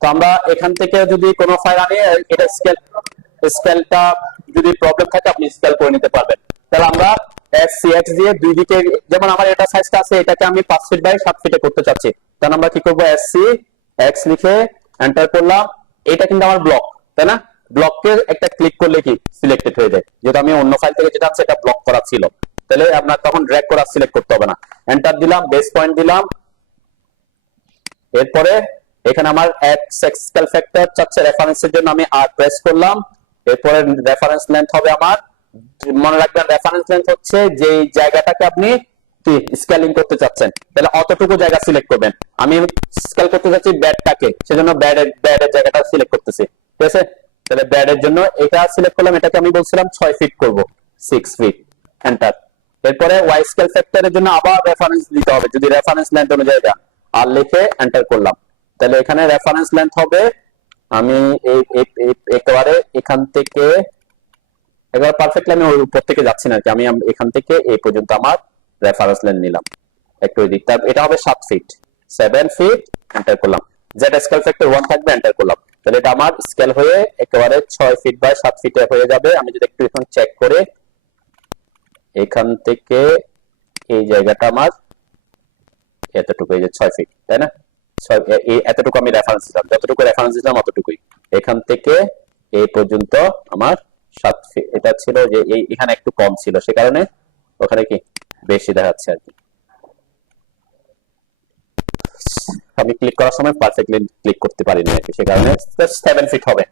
তো আমরা এখান থেকে যদি কোনো ফাইল আনি, এটা স্কেলটা যদি প্রবলেম থাকে আপনি স্কেল করে নিতে পারবেন। তাহলে আমরা SCX দিয়ে দুই দিকে, যেমন আমার এটা সাইজটা আছে, এটাকে আমি 5 ফিট বাই 7 ফিটে করতে চাচ্ছি, তাহলে আমরা কি করব, SCX লিখে এন্টার করলাম। এটা কিন্তু আমার ব্লক, তাই না? ব্লককে একটা ক্লিক করলে কি সিলেক্টেড হয়ে যায়, যেটা আমি অন্য ফাইল থেকে যেটা আছে এটা ব্লক করা ছিল, তাহলে আপনার তখন ড্র্যাগ করা সিলেক্ট করতে হবে না। এন্টার দিলাম, বেস পয়েন্ট দিলাম, এরপরে এখানে আমার স্কেল ফ্যাক্টর চাচ্ছে রেফারেন্সের জন্য আমি আর প্রেস করলাম। এরপরে রেফারেন্স লেন্থ হবে আমার, মনে রাখবেন রেফারেন্স লেন্থ হচ্ছে যে জায়গাটাকে আপনি কি স্কেলিং করতে চাচ্ছেন, তাহলে অতটুকু জায়গা সিলেক্ট করবেন। আমি স্কেল করতে চাচ্ছি ব্যাডটাকে, সেজন্য ব্যাডের জায়গাটা সিলেক্ট করতেছি, ঠিক আছে? তাহলে ব্যাডের জন্য এটা সিলেক্ট করলাম, এটাকে আমি বলছিলাম 6 ফিট করব, 6 ফিট, এন্টার। এরপরে ওয়াই স্কেল ফ্যাক্টরের জন্য আবার রেফারেন্স দিতে হবে, যদি রেফারেন্স লেন্থ অনুযায়ী যান, আর লিখে এন্টার করলাম। তাহলে এখানে রেফারেন্স লেন্থ হবে, আমি একেবারে এখান থেকে এবার পারফেক্টলি আমি ওই উপর থেকে যাচ্ছি না, আমি এখান থেকে এই পর্যন্ত আমার রেফারেন্স লেন্থ নিলাম একটু এদিক, এটা হবে 7 ফিট, 7 ফিট, এন্টার করলাম। যেটা স্কেল ফ্যাক্টর 1 থাকবে এন্টার করলাম, তাহলে এটা আমার স্কেল হয়ে একেবারে 6 ফিট বাই 7 ফিটে হয়ে যাবে। আমি যদি একটু এখন চেক করে, এখান থেকে এই জায়গাটা আমার এতটুকু, এই যে 6 ফিট, তাই না? এতটুকু আমি রেফারেন্স দিলাম, যতটুকু রেফারেন্স দিলাম অতটুকুই। এখান থেকে এই পর্যন্ত আমার 7 ফিট, এটা ছিল যে এখানে একটু কম ছিল, সে কারণে ওখানে কি বেশি দেখাচ্ছে আর কি। আমি ক্লিক করার সময় পারফেক্টলি ক্লিক করতে পারিনি আর কি, সে কারণে 7 ফিট হবে।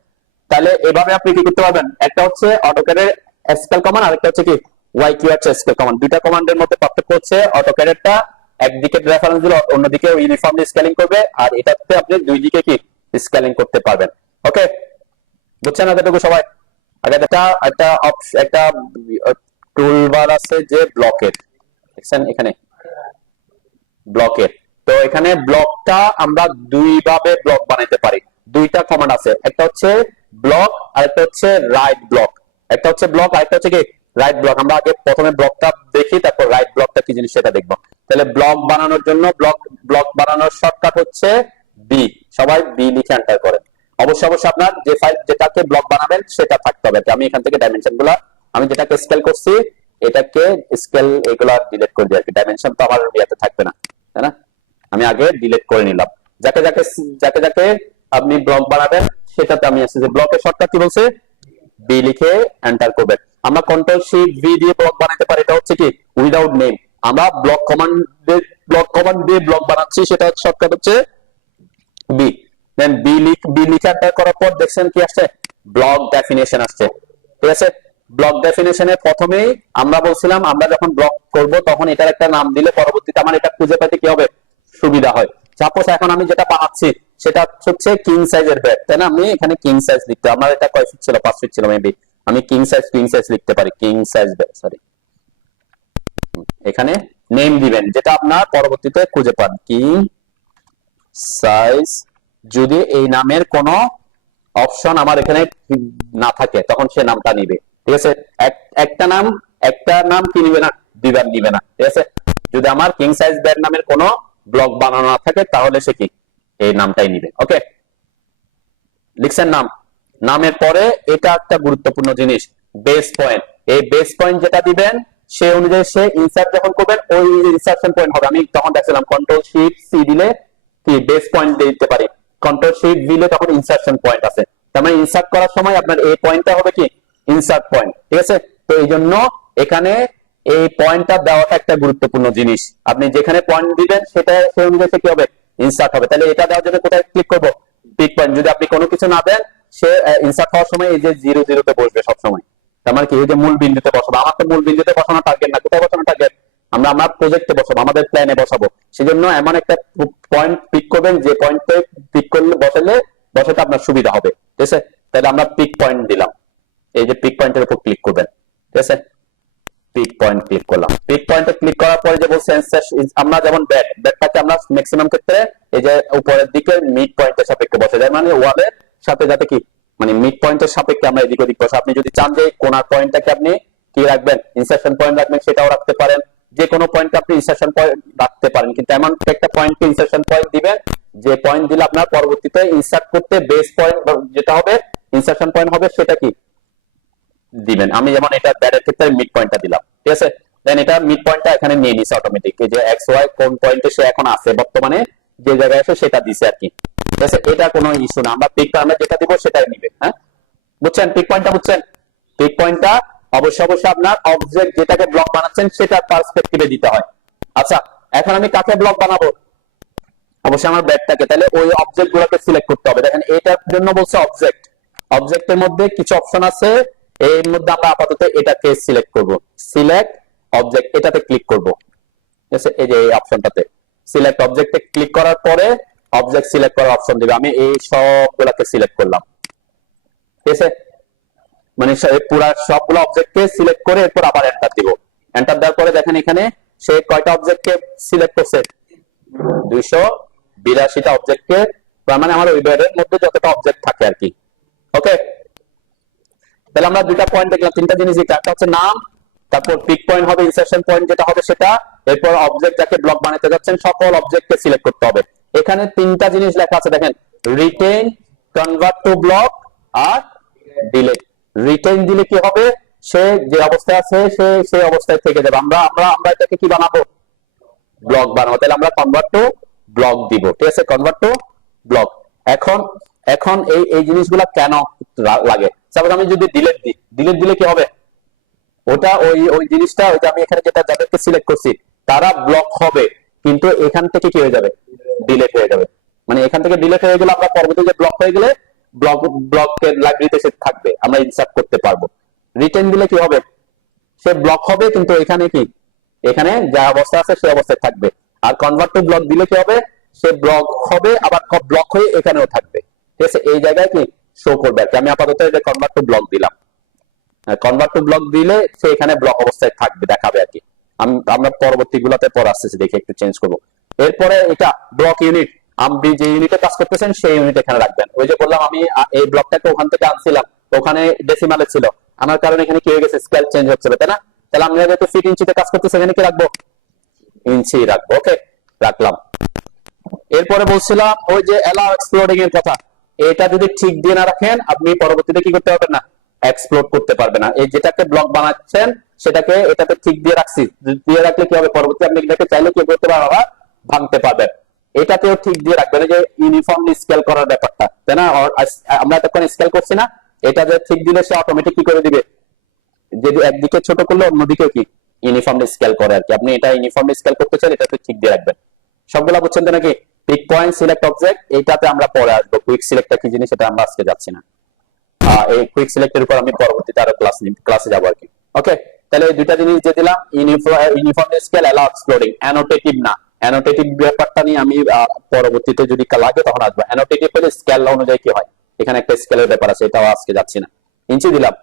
তাহলে এভাবে আপনি কি করতে পারবেন, একটা হচ্ছে অটোক্যাডের স্কেল কমান্ড, আরেকটা হচ্ছে কি YQH স্কেল কমান্ড। দুইটা কমান্ডের মধ্যে পার্থক্য হচ্ছে অটোক্যাডেরটা একদিকে রেফারেন্স দিলে অন্যদিকে ইউনিফর্মলি স্কেলিং করবে, আর এটাতে আপনি দুই দিকে কি স্কেলিং করতে পারবেন। ওকে, বুঝছেন এতটুকু সবাই? আগে একটা টুলবার আছে যে ব্লকের, দেখছেন এখানে ব্লকের, তো এখানে ব্লকটা আমরা দুই ভাবে ব্লক বানাইতে পারি। দুইটা কমান্ড আছে, একটা হচ্ছে ব্লক আর একটা হচ্ছে রাইট ব্লক। একটা হচ্ছে ব্লক আর একটা হচ্ছে কি রাইট ব্লক। আমরা আগে প্রথমে ব্লকটা দেখি, তারপর রাইট ব্লকটা কি জিনিস সেটা দেখবো। তাহলে ব্লক বানানোর জন্য ব্লক বানানোর শর্টকাট হচ্ছে বি। সবাই বি লিখে এন্টার করেন। অবশ্যই আপনার যে ফাইল যেটাকে ব্লক বানাবেন সেটা থাকতে হবে। আমি এখান থেকে ডাইমেনশন গুলা, আমি যেটাকে স্কেল করছি এটাকে স্কেল এগুলা ডিলিট করে দিই আর কি, ডাইমেনশন তো আমার ইয়াতে থাকবে না, তাই না? আমি আগে ডিলিট করে নিলাম। যাকে যাকে আপনি ব্লক বানাবেন সেটাতে আমি আসছি যে ব্লকের শর্টকাট কি বলছে, বি লিখে এন্টার করবেন। আমরা কন্ট্রোল শিফট ভি দিয়ে ব্লক বানাতে পারি, এটা হচ্ছে কি উইদাউট নেম। আমরা ব্লক কমান্ড দিয়ে ব্লক বানাচ্ছি, সেটা শর্টকাট হচ্ছে বি। দেন বি লিখে এন্টার করার পর দেখছেন কি আসছে, ব্লক ডেফিনেশন আসছে, ঠিক আছে? ব্লক ডেফিনেশনে প্রথমেই আমরা বলছিলাম আমরা যখন ব্লক করব তখন এটার একটা নাম দিলে পরবর্তীতে আমার এটা খুঁজে পেতে কি হবে, সুবিধা হয়। সাপোজ এখন আমি যেটা বানাচ্ছি সেটা হচ্ছে কিং সাইজের বেড, তাই না? আমি এখানে কিং সাইজ লিখতে, আমার এটা কয় ফিট ছিল, 5 ফিট ছিল মেবি, আমি কিং সাইজ লিখতে পারি, কিং সাইজ বেড, সরি। এখানে নেম দিবেন যেটা আপনার পরবর্তীতে খুঁজে পান, কিং সাইজ। যদি এই নামের কোনো অপশন আমার এখানে না থাকে তখন সে নামটা নিবে, ঠিক আছে? একটা নাম কি নিবে না, দুইবার নিবে না, ঠিক আছে? যদি আমার কিং সাইজ বেড নামের কোনো ব্লক বানানো না থাকে তাহলে সে কি এই নামটাই নিবে। ওকে, লিখছেন নামের পরে এটা একটা গুরুত্বপূর্ণ জিনিস, বেস পয়েন্ট। এই বেস পয়েন্ট যেটা দিবেন সে অনুযায়ী সে ইনসার্ট যখন করবেন ওই ইনসার্শন পয়েন্ট হবে। আমি তখন দেখছিলাম কন্ট্রোল শিফট সি দিলে কি বেস পয়েন্ট দিতে পারি, কন্ট্রোল শিফট দিলে তখন ইনসার্শন পয়েন্ট আছে। তার মানে ইনসার্ট করার সময় আপনার এই পয়েন্টটা হবে কি ইনসার্ট পয়েন্ট, ঠিক আছে? তো এই জন্য এখানে এই পয়েন্টটা দেওয়াটা একটা গুরুত্বপূর্ণ জিনিস। আপনি যেখানে পয়েন্ট দিবেন সেটা সেই অনুযায়ী কি হবে, ইনসার্ট হবে। তাহলে এটা দেওয়ার জন্য কোথায় ক্লিক করব, পিক পয়েন্ট। যদি আপনি কোনো কিছু না দেন সে ইনসার্ট হওয়ার সময় এই যে 0 0 তে বসবে সব সময়। তার মানে কি এই যে মূল বিন্দুতে বসাবো, আমার তো মূল বিন্দুতে বসানো টার্গেট না, কোথায় বসানো টার্গেট, আমরা আমার প্রজেক্টে বসাবো, আমাদের প্ল্যানে বসাবো। সেজন্য এমন একটা পয়েন্ট পিক করবেন যে পয়েন্টে পিক করলে বসাতে আপনার সুবিধা হবে, ঠিক আছে? তাহলে আমরা পিক পয়েন্ট দিলাম, এই যে পিক পয়েন্টের উপর ক্লিক করবেন, ঠিক আছে? পিক পয়েন্ট ক্লিক করলাম। পিক পয়েন্টে ক্লিক করার পরে যে বলছে আমরা যেমন ব্যাটটাকে আমরা ম্যাক্সিমাম ক্ষেত্রে এই যে উপরের দিকে মিড পয়েন্টের সাপেক্ষে বসে যায়, মানে ওয়ালের সাথে যাতে কি মানে মিড পয়েন্টের সাপেক্ষে আমরা এদিক ওদিক বসে। আপনি যদি চান যে কোনার পয়েন্টটাকে আপনি কি রাখবেন, ইনসার্শন পয়েন্ট রাখবেন, সেটাও রাখতে পারেন। যে কোনো পয়েন্টকে আপনি ইনসার্শন পয়েন্ট রাখতে পারেন, কিন্তু এমন একটা পয়েন্টকে ইনসার্শন পয়েন্ট দিবেন যে পয়েন্ট দিলে আপনার পরবর্তীতে ইনসার্ট করতে বেস পয়েন্ট যেটা হবে, ইনসার্শন পয়েন্ট হবে, সেটা কি দিবেন। আমি যেমন এটা ব্যাডের ক্ষেত্রে মিড পয়েন্টটা দিলাম, ঠিক আছে। দেন এটা মিড পয়েন্টটা এখানে নিয়ে নিছে অটোমেটিক, এই যে এক্স ওয়াই কোন পয়েন্টে সে এখন আছে বর্তমানে যে জায়গায় আছে সেটা দিছে আর কি, ঠিক আছে। এটা কোনো ইস্যু না, আমরা পিক টার্মে যেটা দিব সেটাই নিবে। হ্যাঁ, বুঝছেন পিক পয়েন্টটা? বুঝছেন পিক পয়েন্টটা অবশ্যই অবশ্যই আপনার অবজেক্ট যেটাকে ব্লক বানাচ্ছেন সেটার পার্সপেক্টিভে দিতে হয়। আচ্ছা, এখন আমি কাকে ব্লক বানাবো? অবশ্যই আমার ব্যাটটাকে, তাহলে ওই অবজেক্ট গুলোকে সিলেক্ট করতে হবে। দেখেন এটার জন্য বলছে অবজেক্ট, অবজেক্টের মধ্যে কিছু অপশন আছে, এর মধ্যে আমরা আপাতত এটাকে সিলেক্ট করব, সিলেক্ট অবজেক্ট, এটাতে ক্লিক করব, ঠিক আছে। এই যে এই অপশনটাতে সিলেক্ট অবজেক্টে ক্লিক করার পরে অবজেক্ট সিলেক্ট করার অপশন দিবে, আমি এই সবগুলোকে সিলেক্ট করলাম, ঠিক আছে। মানে পুরা সবগুলো অবজেক্টকে সিলেক্ট করে এরপর আবার এন্টার দিব। এন্টার দেওয়ার পরে দেখেন এখানে সে কয়টা অবজেক্টকে সিলেক্ট করছে, 282টা অবজেক্টকে, তার মানে আমার ওই ব্যাডের মধ্যে যতটা অবজেক্ট থাকে আর কি। ওকে, তাহলে আমরা দুইটা পয়েন্ট দেখলাম, তিনটা জিনিস দেখলাম, একটা হচ্ছে নাম, তারপর পিক পয়েন্ট হবে, ইনসার্শন পয়েন্ট যেটা হবে সেটা, এরপর অবজেক্ট যাকে ব্লক বানাতে যাচ্ছেন সকল অবজেক্টকে সিলেক্ট করতে হবে। এখানে তিনটা জিনিস লেখা আছে দেখেন, রিটেইন, কনভার্ট টু ব্লক আর ডিলিট। রিটেইন দিলে কি হবে, সে যে অবস্থায় আছে সে সেই অবস্থায় থেকে যাবে। আমরা আমরা আমরা এটাকে কি বানাবো, ব্লক বানাবো, তাহলে আমরা কনভার্ট টু ব্লক দিব, ঠিক আছে, কনভার্ট টু ব্লক। এখন এখন এই এই জিনিসগুলা কেন লাগে? সাপোজ আমি যদি ডিলিট দিই, ডিলিট দিলে কি হবে, ওটা ওই ওই জিনিসটা, ওই যে আমি এখানে যেটা যাদেরকে সিলেক্ট করছি তারা ব্লক হবে, কিন্তু এখান থেকে কি হয়ে যাবে, ডিলিট হয়ে যাবে। মানে এখান থেকে ডিলিট হয়ে গেলে আমরা পরবর্তীতে ব্লক হয়ে গেলে ব্লকের লাইব্রেরিতে সে থাকবে, আমরা ইনসার্ট করতে পারবো। রিটেন দিলে কি হবে, সে ব্লক হবে কিন্তু এখানে কি, এখানে যা অবস্থা আছে সেই অবস্থায় থাকবে। আর কনভার্ট টু ব্লক দিলে কি হবে, সে ব্লক হবে আবার ব্লক হয়ে এখানেও থাকবে, ঠিক আছে। এই জায়গায় কি শো করবে আর কি। আমি আপাতত এটা কনভার্ট টু ব্লক দিলাম, কনভার্ট টু ব্লক দিলে সে এখানে ব্লক অবস্থায় থাকবে, দেখাবে আর কি। আমরা পরবর্তী গুলাতে পর আসতেছি, দেখে একটু চেঞ্জ করবো। এরপরে এটা ব্লক ইউনিট, আপনি যে ইউনিটে কাজ করতেছেন সেই ইউনিট এখানে রাখবেন। ওই যে বললাম আমি এই ব্লকটাকে ওখান থেকে আনছিলাম, ওখানে ডেসিমালে ছিল, আমার কারণে এখানে কি হয়ে গেছে, স্কেল চেঞ্জ হচ্ছে, তাই না? তাহলে আমরা যেহেতু ফিট ইঞ্চিতে কাজ করতেছি এখানে কি রাখবো, ইঞ্চি রাখবো। ওকে, রাখলাম। এরপরে বলছিলাম ওই যে অ্যালাউ এক্সপ্লোডিং এর কথা, এটা যদি ঠিক দিয়ে না রাখেন আপনি পরবর্তীতে কি করতে পারবেন না, এক্সপ্লোড করতে পারবে না। এই যেটাকে ব্লক বানাচ্ছেন সেটাকে এটাতে ঠিক দিয়ে রাখছি, দিয়ে রাখলে কি হবে, পরবর্তী আপনি এটাকে চাইলে কি করতে পারবেন, আবার ভাঙতে পারবেন। এটাতেও ঠিক দিয়ে রাখবেন, যে ইউনিফর্মলি স্কেল করার ব্যাপারটা, তাই না? আমরা তখন স্কেল করছি না, এটা যে ঠিক দিলে সে অটোমেটিক কি করে দিবে, যদি একদিকে ছোট করলে অন্যদিকে কি ইউনিফর্মলি স্কেল করে আর কি। আপনি এটা ইউনিফর্মলি স্কেল করতে চান, এটাতে ঠিক দিয়ে রাখবেন। সবগুলা বুঝছেন তো নাকি? পিক পয়েন্ট, সিলেক্ট অবজেক্ট, এইটাতে আমরা পরে আসবো। কুইক সিলেক্টটা কি জিনিস সেটা আমরা আজকে যাচ্ছি না, এই কুইক সিলেক্টের উপর আমি পরবর্তীতে আরো ক্লাসে যাবো আর কি। ওকে, তাহলে এই দুইটা জিনিস যে দিলাম, ইউনিফর্ম স্কেল, অ্যালাউ এক্সপ্লোডিং, অ্যানোটেটিভ না, অ্যানোটেটিভ ব্যাপারটা নিয়ে আমি পরবর্তীতে যদি লাগে তখন আসবো। অ্যানোটেটিভ হলে স্কেল অনুযায়ী কি হয়, এখানে একটা স্কেলের ব্যাপার আছে, এটাও আজকে যাচ্ছি না। ইঞ্চি দিলাম।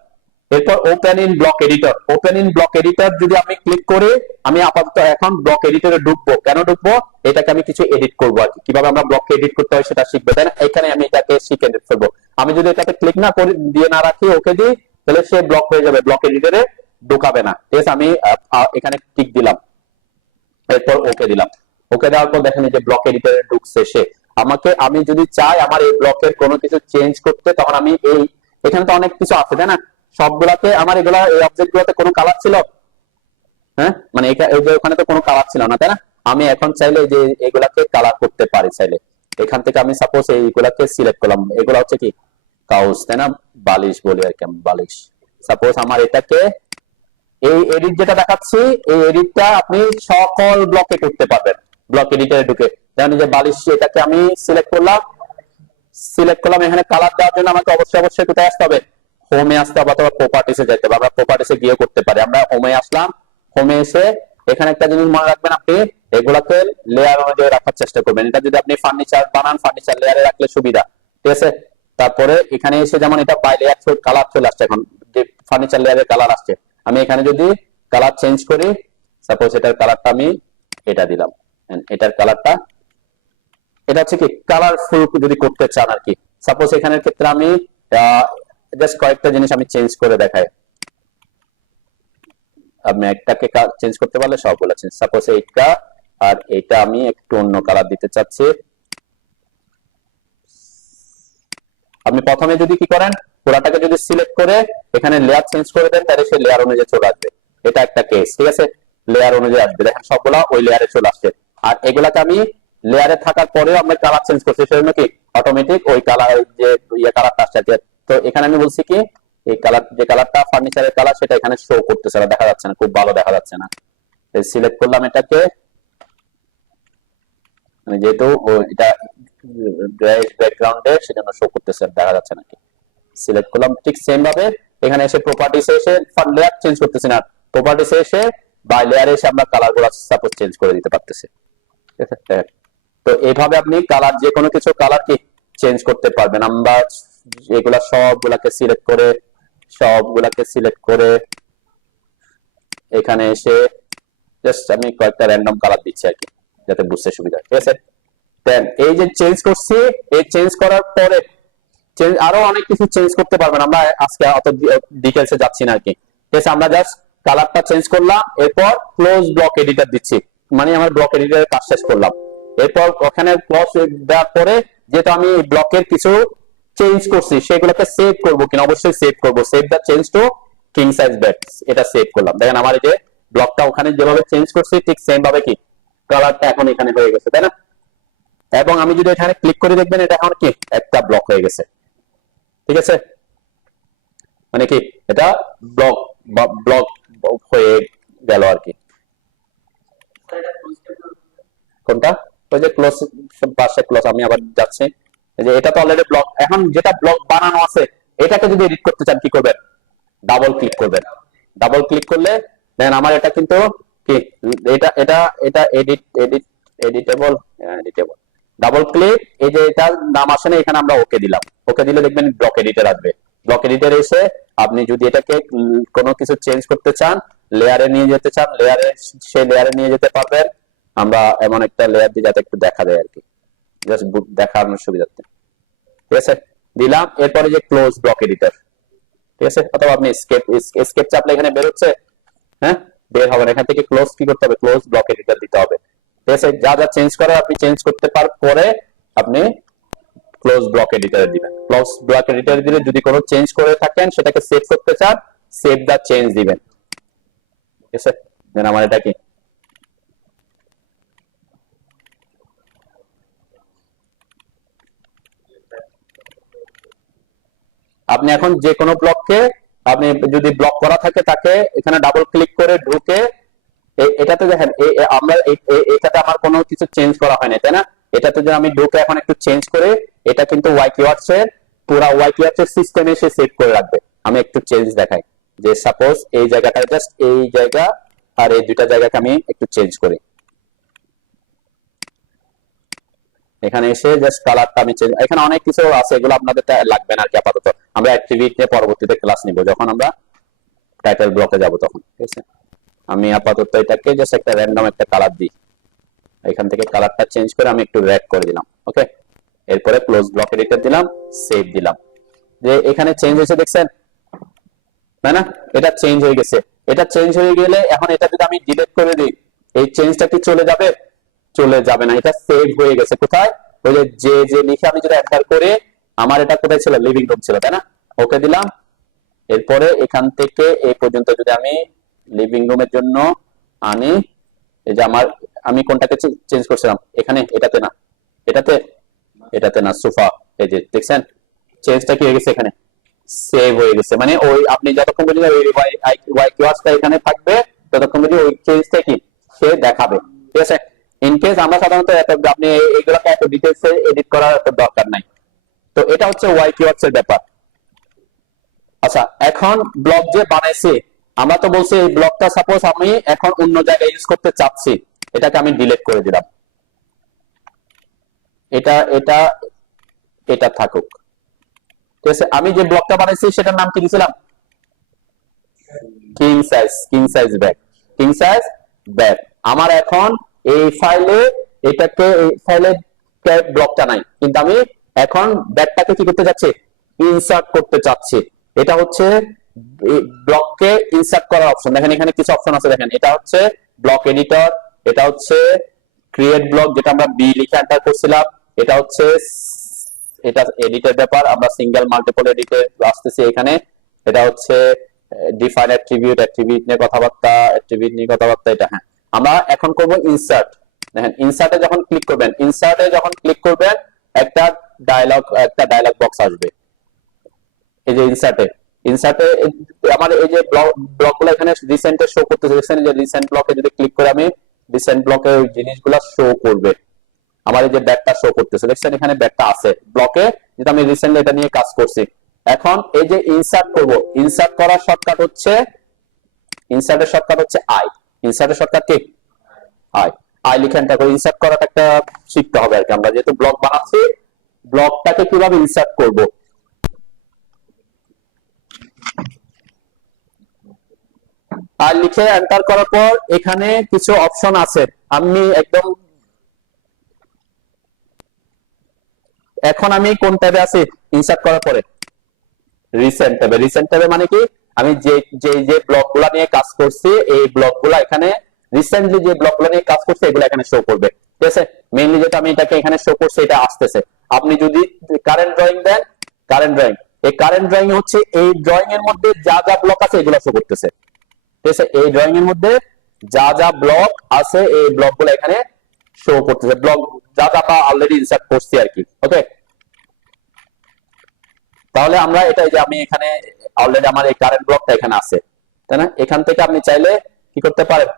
এরপর open in block editor, open in block editor যদি আমি ক্লিক করি, আমি আপাতত এখন ব্লক এডিটরে ঢুকবো। কেন ঢুকবো, এটাকে আমি কিছু এডিট করবো আর কি, কিভাবে আমরা ব্লককে এডিট করতে হয় সেটা শিখবো, তাই না? এখানে আমি এটাকে শিখে ফেলবো। আমি যদি এটাতে ক্লিক না করি, দিয়ে না রাখি, ওকে দিই, তাহলে সে ব্লক হয়ে যাবে, ব্লক এডিটরে ঢুকাবে না, ঠিক আছে। আমি এখানে ক্লিক দিলাম, এরপর ওকে দিলাম। ওকে দেওয়ার পর দেখেন এই যে ব্লক এডিটরে ঢুকছে সে। আমাকে, আমি যদি চাই আমার এই ব্লকের কোনো কিছু চেঞ্জ করতে, তখন আমি এই, এখানে তো অনেক কিছু আছে তাই না, সবগুলাতে আমার এগুলা, এই অবজেক্ট গুলোতে কোনো কালার ছিল, হ্যাঁ, মানে ওখানে তো কোনো কালার ছিল না তাই না? আমি এখন চাইলে যে এগুলাকে কালার করতে পারি চাইলে। এখান থেকে আমি সাপোজ এইগুলাকে সিলেক্ট করলাম, এগুলা হচ্ছে কি কাউস তাই না, বালিশ বলি আর কি, বালিশ। সাপোজ আমার এটাকে, এই এডিট যেটা দেখাচ্ছি, এই এডিটটা আপনি সকল ব্লকে করতে পারবেন, ব্লক এডিটরে ঢুকে। যেমন যে বালিশ, এটাকে আমি সিলেক্ট করলাম, এখানে কালার দেওয়ার জন্য আমাকে অবশ্যই কোথায় আসতে হবে, হোমে আসতে হবে, অথবা প্রপার্টিসে যেতে হবে। আমরা প্রপার্টিসে গিয়ে করতে পারি। আমরা হোমে আসলাম, হোমে এসে এখানে একটা জিনিস মনে রাখবেন, আপনি এগুলাকে লেয়ার অনুযায়ী রাখার চেষ্টা করবেন। এটা যদি আপনি ফার্নিচার বানান, ফার্নিচার লেয়ারে রাখলে সুবিধা, ঠিক আছে। তারপরে এখানে এসে যেমন এটা বাই লেয়ার কালার চলে আসছে, এখন যে ফার্নিচার লেয়ারের কালার আসছে, আমি এখানে যদি কালার চেঞ্জ করি, সাপোজ এটার কালারটা আমি এটা দিলাম, এটার কালারটা, এটা হচ্ছে কি কালারফুল যদি করতে চান আর কি। সাপোজ এখানের ক্ষেত্রে আমি জাস্ট কয়েকটা জিনিস আমি চেঞ্জ করে দেখাই, আমি একটাকে চেঞ্জ করতে পারলে সবগুলো চেঞ্জ। সাপোজ এইটা আর এটা আমি একটু অন্য কালার দিতে চাচ্ছি, আপনি প্রথমে যদি কি করেন, পুরাটাকে যদি সিলেক্ট করে এখানে লেয়ার চেঞ্জ করে দেন, তাহলে সেই লেয়ার অনুযায়ী চলে আসবে। এটা একটা কেস, ঠিক আছে, লেয়ার অনুযায়ী আসবে। দেখেন সবগুলা ওই লেয়ারে চলে আসছে। আর এগুলাকে আমি লেয়ারে থাকার পরেও আমরা কালার চেঞ্জ করছি, সেজন্য কি অটোমেটিক ওই কালার যে কালারটা আসছে। তো এখানে আমি বলছি কি এই কালার, যে কালারটা ফার্নিচারের কালার, সেটা এখানে শো করতেছে না, দেখা যাচ্ছে না, খুব ভালো দেখা যাচ্ছে না। সিলেক্ট করলাম এটাকে, মানে যেহেতু এটা ব্যাকগ্রাউন্ডে, সেজন্য শো করতেছে, দেখা যাচ্ছে নাকি। সিলেক্ট করলাম, ঠিক সেম ভাবে এখানে এসে প্রপার্টিসে এসে লেয়ার চেঞ্জ করতেছি না, প্রপার্টিসে এসে বাই লেয়ারে এসে আমরা কালার গুলো সাপোজ চেঞ্জ করে দিতে পারতেছি। তো এইভাবে আপনি কালার, যে কোনো কিছু কালার কি চেঞ্জ করতে পারবেন। আমরা এগুলা সবগুলাকে সিলেক্ট করে এখানে এসে জাস্ট আমি কয়েকটা র্যান্ডম কালার দিচ্ছি আর কি, যাতে বুঝতে সুবিধা হয়, ঠিক আছে। দেন এই যে চেঞ্জ করছি, এই চেঞ্জ করার পরে আরো অনেক কিছু চেঞ্জ করতে পারবেন, আমরা আজকে অত ডিটেইলসে যাচ্ছি না আর কি, ঠিক আছে। আমরা জাস্ট কালারটা চেঞ্জ করলাম, এরপর ক্লোজ ব্লক এডিটর দিচ্ছি, মানে আমার ব্লক এডিটরের কাজ শেষ করলাম। এরপর ওখানে ক্লোজ দেওয়ার পরে যেহেতু আমি ব্লকের কিছু চেঞ্জ করছি, সেগুলোকে সেভ করব কিনা, অবশ্যই সেভ করব। Save the change to king size bat, এটা সেভ করলাম। দেখেন আমার এই যে ব্লকটা ওখানে যেভাবে চেঞ্জ করছি, ঠিক সেম ভাবে কি কালারটা এখন এখানে হয়ে গেছে, তাই না। এবং আমি যদি এখানে ক্লিক করে দেখবেন, এটা এখন কি একটা ব্লক হয়ে গেছে, ঠিক আছে, মানে কি এটা ব্লক ব্লক হয়ে গেল আর কি। কোনটা? ওই যে ক্লোজ, পাশে ক্লোজ, আমি আবার যাচ্ছি, যে এটা তো অলরেডি ব্লক। এখন যেটা ব্লক বানানো আছে, এটাকে যদি এডিট করতে চান কি করবেন, ডাবল ক্লিক করবেন। ডাবল ক্লিক করলে দেখেন আমার এটা কিন্তু কি এটা এটা এটা এডিটেবল। ডাবল ক্লিক, এই যে এটার নাম আসে না, এখানে আমরা ওকে দিলাম। ওকে দিলে দেখবেন ব্লক এডিটর আসবে। ব্লক এডিটর এসে আপনি যদি এটাকে কোনো কিছু চেঞ্জ করতে চান, লেয়ারে নিয়ে যেতে চান, সেই লেয়ারে নিয়ে যেতে পারবেন। আমরা এমন একটা লেয়ার দিই যাতে একটু দেখা যায় আর কি, জাস্ট দেখানোর সুবিধার্থে, ঠিক আছে, দিলাম। এরপরে যে ক্লোজ ব্লক এডিটর, ঠিক আছে, অথবা আপনি এসকেপ চাপলে এখানে বের হচ্ছে, হ্যাঁ, বের হবে না। এখান থেকে ক্লোজ কি করতে হবে, ক্লোজ ব্লক এডিটর দিতে হবে, ঠিক আছে। যা যা চেঞ্জ করার আপনি চেঞ্জ করতে পারার পরে আপনি ক্লোজ ব্লক এডিটরে দিবেন। ক্লোজ ব্লক এডিটরে দিলে যদি কোনো চেঞ্জ করে থাকেন, সেটাকে সেভ করতে চান, সেভ দা চেঞ্জ দিবেন, ঠিক আছে। দেন আমার এটা কি আপনি এখন যে কোনো ব্লককে, আপনি যদি ব্লক করা থাকে, তাকে এখানে ডাবল ক্লিক করে ঢুকে এটাতে দেখেন, আমরা এটাতে আমার কোনো কিছু চেঞ্জ করা হয়নি, তাই না। এটাতে যদি আমি ঢুকে এখন একটু চেঞ্জ করে, এটা কিন্তু ওয়াই কিওয়ার্ডস এর পুরো ওয়াই কিওয়ার্ডস এর সিস্টেমে সে সেভ করে রাখবে। আমি একটু চেঞ্জ দেখাই, যে সাপোজ এই জায়গাটা, জাস্ট এই জায়গা আর এই দুইটা জায়গাকে আমি একটু চেঞ্জ করি। এখানে এসে জাস্ট কালারটা আমি চেঞ্জ, এখানে অনেক কিছু আছে, এগুলো আপনাদের লাগবে না আর কি আপাতত। আমরা অ্যাক্টিভিটি পরবর্তীতে ক্লাস নিব, যখন আমরা টাইটেল ব্লকে যাব তখন, ঠিক আছে। আমি আপাতত এটাকে জাস্ট একটা র্যান্ডম একটা কালার দিই, এখান থেকে কালারটা চেঞ্জ করে আমি একটু রেড করে দিলাম, ওকে। এরপরে ক্লোজ ব্লক এডিটর দিলাম, সেভ দিলাম। যে এখানে চেঞ্জ হয়েছে দেখছেন, তাই না, এটা চেঞ্জ হয়ে গেছে। এটা চেঞ্জ হয়ে গেলে এখন এটা যদি আমি ডিলিট করে দিই, এই চেঞ্জটা কি চলে যাবে? চলে যাবে না, এটা সেভ হয়ে গেছে কোথায়, ওই যে যে লিখে আমি যদি এন্টার করে, আমার এটা কোথায় ছিল, লিভিং রুম ছিল, তাই না। ওকে দিলাম। এরপরে এখান থেকে এই পর্যন্ত যদি আমি লিভিং রুমের জন্য আনি, এই যে আমি কোনটাকে চেঞ্জ করছিলাম, এখানে এটাতে না, এটাতে না, সোফা, এই যে দেখছেন চেঞ্জটা কি হয়ে গেছে, এখানে সেভ হয়ে গেছে। মানে ওই আপনি যতক্ষণ পর্যন্ত ওই ওয়াই কিওয়ার্ডটা এখানে থাকবে, ততক্ষণ পর্যন্ত ওই চেঞ্জটা কি সে দেখাবে, ঠিক আছে। ইন কেস আমরা সাধারণত আপনি এইগুলোকে এত ডিটেইলসে এডিট করার এত দরকার নাই। তো এটা হচ্ছে ওয়াই কিওয়ার্ডস এর ব্যাপার। আচ্ছা, এখন ব্লক যে বানাইছি, আমরা তো বলছি এই ব্লকটা সাপোজ আমি এখন অন্য জায়গায় ইউজ করতে চাচ্ছি, এটাকে আমি ডিলিট করে দিলাম। এটা এটা এটা থাকুক, ঠিক আছে। আমি যে ব্লকটা বানাইছি সেটার নাম কি দিয়েছিলাম, কিং সাইজ ব্যাক। আমার এখন এই ফাইলে এটাকে, এই ফাইলে ব্লকটা নাই, কিন্তু আমি এখন ব্যাকটাকে কি করতে যাচ্ছি, ইনসার্ট করতে চাচ্ছি। এটা হচ্ছে ব্লককে ইনসার্ট করার অপশন। দেখেন এখানে কিছু অপশন আছে, দেখেন এটা হচ্ছে ব্লক এডিটর, এটা হচ্ছে ক্রিয়েট ব্লক, যেটা আমরা বি লিখে এন্টার করছিলাম, এটা হচ্ছে এটা এডিটের ব্যাপার, আমরা সিঙ্গেল মাল্টিপল এডিটে আসতেছি এখানে। এটা হচ্ছে ডিফাইন অ্যাট্রিবিউট, অ্যাট্রিবিউট নিয়ে কথাবার্তা, অ্যাট্রিবিউট নিয়ে কথাবার্তা। এটা হ্যাঁ, আমরা এখন করব ইনসার্ট। দেখেন ইনসার্টে যখন ক্লিক করবেন, একটা ডায়লগ বক্স আসবে। এই যে ইনসার্টে আমার এই যে ব্লকগুলো এখানে রিসেন্টে শো করতেছে, দেখছেন যে রিসেন্ট ব্লকে যদি ক্লিক করে আমি রিসেন্ট ব্লকে ওই জিনিসগুলো শো করবে। আমার এই যে ব্যাকটা শো করতেছে, দেখছেন এখানে ব্যাকটা আছে ব্লকে, যেটা আমি রিসেন্টলি এটা নিয়ে কাজ করছি। এখন এই যে ইনসার্ট করব, ইনসার্ট করার শর্টকাট হচ্ছে আই। ইনসার্টের শর্টকাট কি আই লিখে এন্টার করে ইনসার্ট করাটা একটা শিখতে হবে আর কি। আমরা যেহেতু ব্লক বানাচ্ছি, ব্লকটাকে কিভাবে ইনসার্ট করব। আর লিখে এন্টার করার পর এখানে কিছু অপশন আছে, আমি একদম এখন আমি কোন ট্যাবে আছি ইনসার্ট করার পরে রিসেন্ট ট্যাবে। রিসেন্ট ট্যাবে মানে কি, আমি যে ব্লকগুলো নিয়ে কাজ করছি এই ব্লকগুলো এখানে রিসেন্টলি যে ব্লকগুলো নিয়ে কাজ করছি এগুলো এখানে শো করবে। ঠিক আছে, মেইনলি যেটা আমি এটাকে এখানে শো করছি এটা আসতেছে। আপনি যদি কারেন্ট ড্রয়িং দেন, এই কারেন্ট ড্রয়িং হচ্ছে এই ড্রয়িং এর মধ্যে যা যা ব্লক আছে এগুলো শো করতেছে। ঠিক আছে, এই ড্রয়িং এর মধ্যে যা যা ব্লক আছে এই ব্লকগুলো এখানে শো করতেছে, ব্লক যা যা অলরেডি ইনসার্ট করছি আর কি। ওকে, তাহলে আমরা এটা যে আমি এখানে অলরেডি আমার এই কারেন্ট ব্লকটা এখানে আছে, তাই না? এখান থেকে আপনি চাইলে কি করতে পারেন,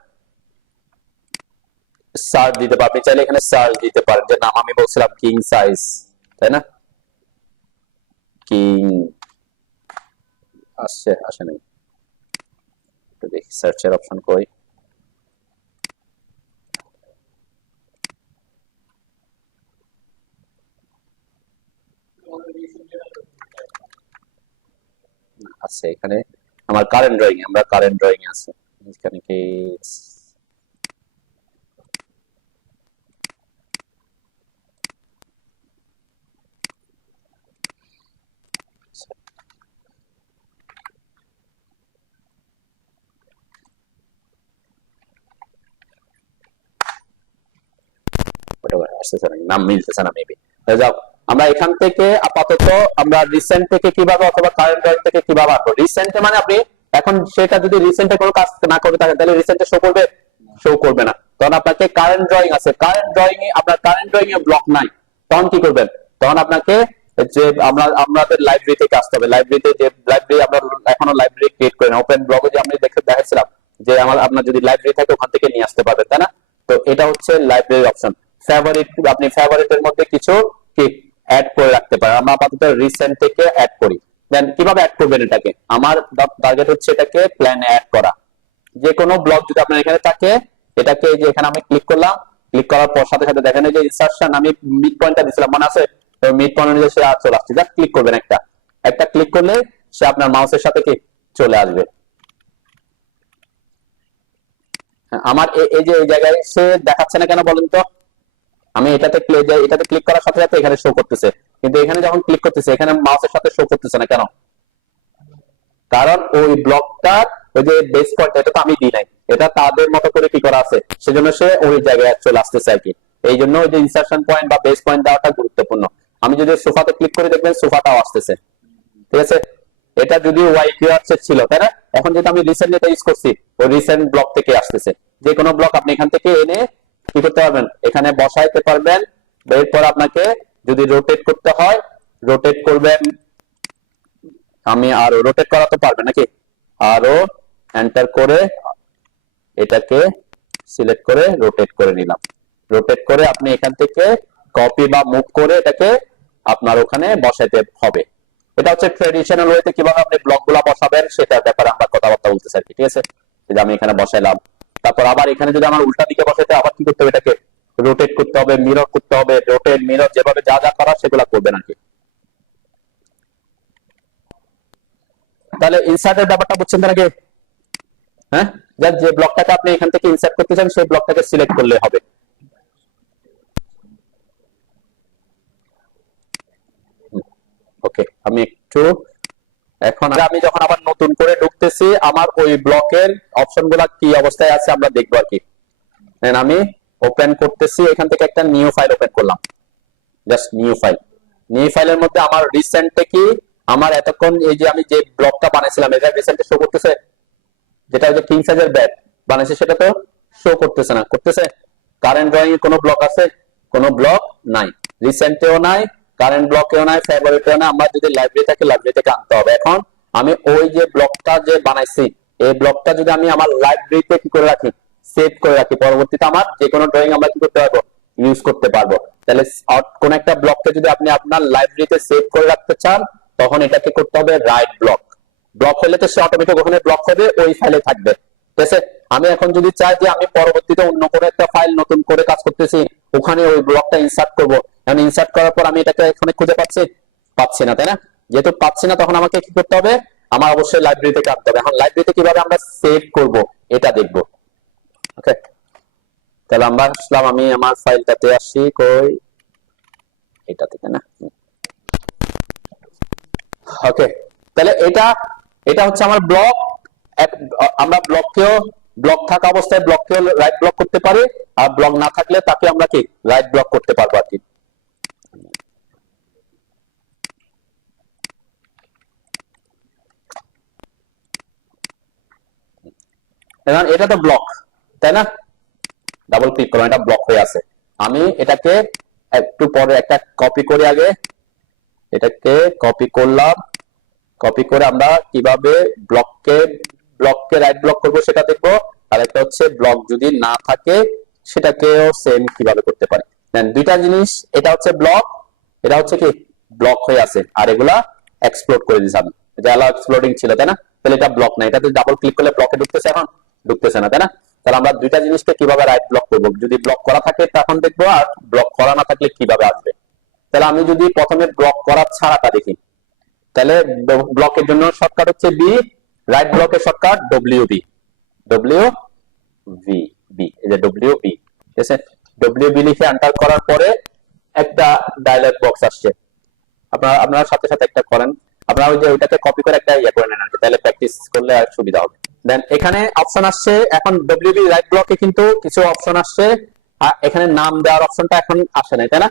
সার্চ দিতে পারেন। আপনি চাইলে এখানে সার্চ দিতে পারেন, যে নাম আমি বলছিলাম কিং সাইজ, তাই না? কিং আসে নাই, একটু দেখি সার্চের অপশন কই। আছে এখানে আমার কারেন্ট ড্রয়িং, আমরা কারেন্ট ড্রয়িং আছে এখানে কি নাম মিলতেছে না মেবি। যাও, আমরা এখান থেকে আপাতত আমরা রিসেন্ট থেকে কিভাবে অথবা কারেন্ট ড্রয়িং থেকে কিভাবে আনবো। রিসেন্টে মানে আপনি এখন সেটা যদি রিসেন্টে কোনো কাজ না করে থাকেন তাহলে রিসেন্টে শো করবে না। তখন আপনাকে কারেন্ট ড্রয়িং আছে, কারেন্ট ড্রয়িং এ আপনার কারেন্ট ড্রয়িং এ ব্লক নাই, তখন কি করবেন, তখন আপনাকে যে আমাদের লাইব্রেরি থেকে আসতে হবে। লাইব্রেরিতে যে লাইব্রেরি আমরা এখনো লাইব্রেরি ক্রিয়েট করি না, ওপেন ব্লগে যে আমি দেখাচ্ছিলাম যে আপনার যদি লাইব্রেরি থাকে ওখান থেকে নিয়ে আসতে পারবেন, তাই না? তো এটা হচ্ছে লাইব্রেরি অপশন। ফেভারিট, আপনি ফেভারিটের মধ্যে কিছু কি অ্যাড করে রাখতে পারেন। আমরা আপাতত রিসেন্ট থেকে অ্যাড করি। দেন কিভাবে অ্যাড করবেন এটাকে, আমার টার্গেট হচ্ছে এটাকে প্ল্যানে অ্যাড করা। যে কোনো ব্লক যদি আপনার এখানে থাকে, এটাকে যে এখানে আমি ক্লিক করলাম, ক্লিক করার পর সাথে সাথে দেখেন যে ইনসার্শন আমি মিড পয়েন্টটা দিছিলাম, মনে আছে? তো মিড পয়েন্ট অনুযায়ী সে চলে আসছে। জাস্ট ক্লিক করবেন, একটা ক্লিক করলে সে আপনার মাউসের সাথে কি চলে আসবে। আমার এই যে এই জায়গায় সে দেখাচ্ছে না কেন বলেন তো? আমি এটাতে ক্লিক করার সাথে সাথে এখানে শো করতেছে, কিন্তু এখানে যখন ক্লিক করতেছে এখানে মাউসের সাথে শো করতেছে না কেন? কারণ ওই ব্লকটা ওই যে বেস পয়েন্ট এটা তো আমি দিই নাই, এটা তাদের মতো করে কি করা আছে, সেজন্য সে ওই জায়গায় চলে আসতেছে আর কি। এই জন্য ওই যে ইনসার্শন পয়েন্ট বা বেস পয়েন্ট দেওয়াটা গুরুত্বপূর্ণ। আমি যদি সোফাতে ক্লিক করে দেখবেন সোফাটাও আসতেছে। ঠিক আছে, এটা যদি ওয়াই কিওয়ার্ডস ছিল, তাই না? এখন যেটা আমি রিসেন্ট এটা ইউজ করছি, ওই রিসেন্ট ব্লক থেকে আসতেছে। যে কোনো ব্লক আপনি এখান থেকে এনে কি করতে পারবেন, এখানে বসাইতে পারবেন। এরপর আপনাকে যদি রোটেট করতে হয়, রোটেট করবেন। আমি আরো রোটেট করা তো পারবেন নাকি, আরো এন্টার করে এটাকে সিলেক্ট করে রোটেট করে নিলাম। রোটেট করে আপনি এখান থেকে কপি বা মুভ করে এটাকে আপনার ওখানে বসাইতে হবে। এটা হচ্ছে ট্রেডিশনাল ওয়েতে কিভাবে আপনি ব্লকগুলো বসাবেন সেটার ব্যাপারে আমরা কথাবার্তা বলতেছি আর কি। ঠিক আছে, যে আমি এখানে বসাইলাম, তারপর আবার এখানে যদি আমার উল্টা দিকে বসাইতে আবার কি করতে হবে, এটাকে রোটেট করতে হবে, মিরর করতে হবে। রোটেট মিরর যেভাবে যা যা করা সেগুলো করবেন আর কি। তাহলে ইনসার্টের ব্যাপারটা বুঝছেন নাকি? হ্যাঁ, যে ব্লকটাকে আপনি এখান থেকে ইনসার্ট করতে চান সেই ব্লকটাকে সিলেক্ট করলে হবে। ওকে, আমি একটু এখন আমি যখন আবার নতুন করে ঢুকতেছি আমার ওই ব্লকের অপশনগুলো কি অবস্থায় আছে আমরা দেখবো আর কি। আমি ওপেন করতেছি, এখান থেকে একটা নিউ ফাইল ওপেন করলাম, জাস্ট নিউ ফাইল। নিউ ফাইলের মধ্যে আমার রিসেন্টে কি আমার এতক্ষণ এই যে আমি যে ব্লকটা বানাইছিলাম এটা রিসেন্টে শো করতেছে, যেটা ওই যে কিং সাইজের ব্যাট বানাইছে সেটা তো শো করতেছে না, করতেছে? কারেন্ট ড্রয়িং এ কোনো ব্লক আছে? কোনো ব্লক নাই, রিসেন্টেও নাই, কারেন্ট ব্লকেও নাই, ফেভারিটেও নাই। আমরা যদি লাইব্রেরি থাকে লাইব্রেরি থেকে আনতে হবে। এখন আমি ওই যে ব্লকটা যে বানাইছি এই ব্লকটা যদি আমি আমার লাইব্রেরিতে কি করে রাখি, সেভ করে রাখি, পরবর্তীতে আমার যে কোনো ড্রয়িং আমরা কি করতে পারবো, ইউজ করতে পারবো। তাহলে কোন একটা ব্লককে যদি আপনি আপনার লাইব্রেরিতে সেভ করে রাখতে চান তখন এটাকে করতে হবে রাইট ব্লক। ব্লক হলে তো সে অটোমেটিক ওখানে ব্লক হবে, ওই ফাইলে থাকবে। ঠিক আছে? আমি এখন যদি চাই যে আমি পরবর্তীতে অন্য কোনো একটা ফাইল নতুন করে কাজ করতেছি ওখানে ওই ব্লকটা ইনসার্ট করব, এখন ইনসার্ট করার পর আমি এটাকে এখানে খুঁজে পাচ্ছি না, তাই না? যেহেতু পাচ্ছি না তখন আমাকে কি করতে হবে, আমার অবশ্যই লাইব্রেরি থেকে আনতে হবে। এখন লাইব্রেরিতে কিভাবে আমরা সেভ করব এটা দেখব। ওকে, তাহলে আমরা আসলাম, আমি আমার ফাইলটাতে আসি, কই এটা থেকে না। ওকে, তাহলে এটা হচ্ছে আমার ব্লক। আমরা ব্লক থাকা অবস্থায় ব্লককেও রাইট ব্লক করতে পারি, আর ব্লক না থাকলে তাকে আমরা কি রাইট ব্লক করতে পারবো আর কি। এখন এটা তো ব্লক, তাই না? ডাবল ক্লিক করলাম, এটা ব্লক হয়ে আছে। আমি এটাকে একটু পরে একটা কপি করে আগে এটাকে কপি করলাম, কপি করে আমরা কিভাবে ব্লককে রাইট ব্লক করব সেটা দেখবো। আর একটা হচ্ছে ব্লক যদি না থাকে সেটাকেও সেম কিভাবে করতে পারি। দেন দুইটা জিনিস, এটা হচ্ছে ব্লক, এটা হচ্ছে কি ব্লক হয়ে আছে, আর এগুলা এক্সপ্লোড করে দিয়েছি আমি, এটা অ্যালাউ এক্সপ্লোডিং ছিল, তাই না? তাহলে এটা ব্লক না, এটাতে ডাবল ক্লিক করলে ব্লকে ঢুকতেছে, এখন ঢুকতেছে না, তাই না? তাহলে আমরা দুইটা জিনিসকে কিভাবে রাইট ব্লক করবো, যদি ব্লক করা থাকে তখন দেখবো, আর ব্লক করা না থাকলে কিভাবে আসবে। তাহলে আমি যদি প্রথমে ব্লক করা ছাড়াটা দেখি, তাহলে ব্লকের জন্য শর্টকাট হচ্ছে বি, রাইট ব্লকের শর্টকাট ডব্লিউ বি, এই যে ডব্লিউ বি। ঠিক আছে? ডব্লিউ বি লিখে এন্টার করার পরে একটা ডায়লগ বক্স আসছে, আপনারা সাথে সাথে একটা করেন, আপনারা ওই যে ওইটাকে কপি করে একটা ইয়ে করে নেন, তাহলে প্র্যাকটিস করলে আর সুবিধা হবে। দেন এখানে অপশন আসছে, এখন ডব্লিউ বি রাইট ব্লকে কিন্তু কিছু অপশন আসছে, আর এখানে নাম দেওয়ার অপশনটা এখন আসে নাই, তাই না?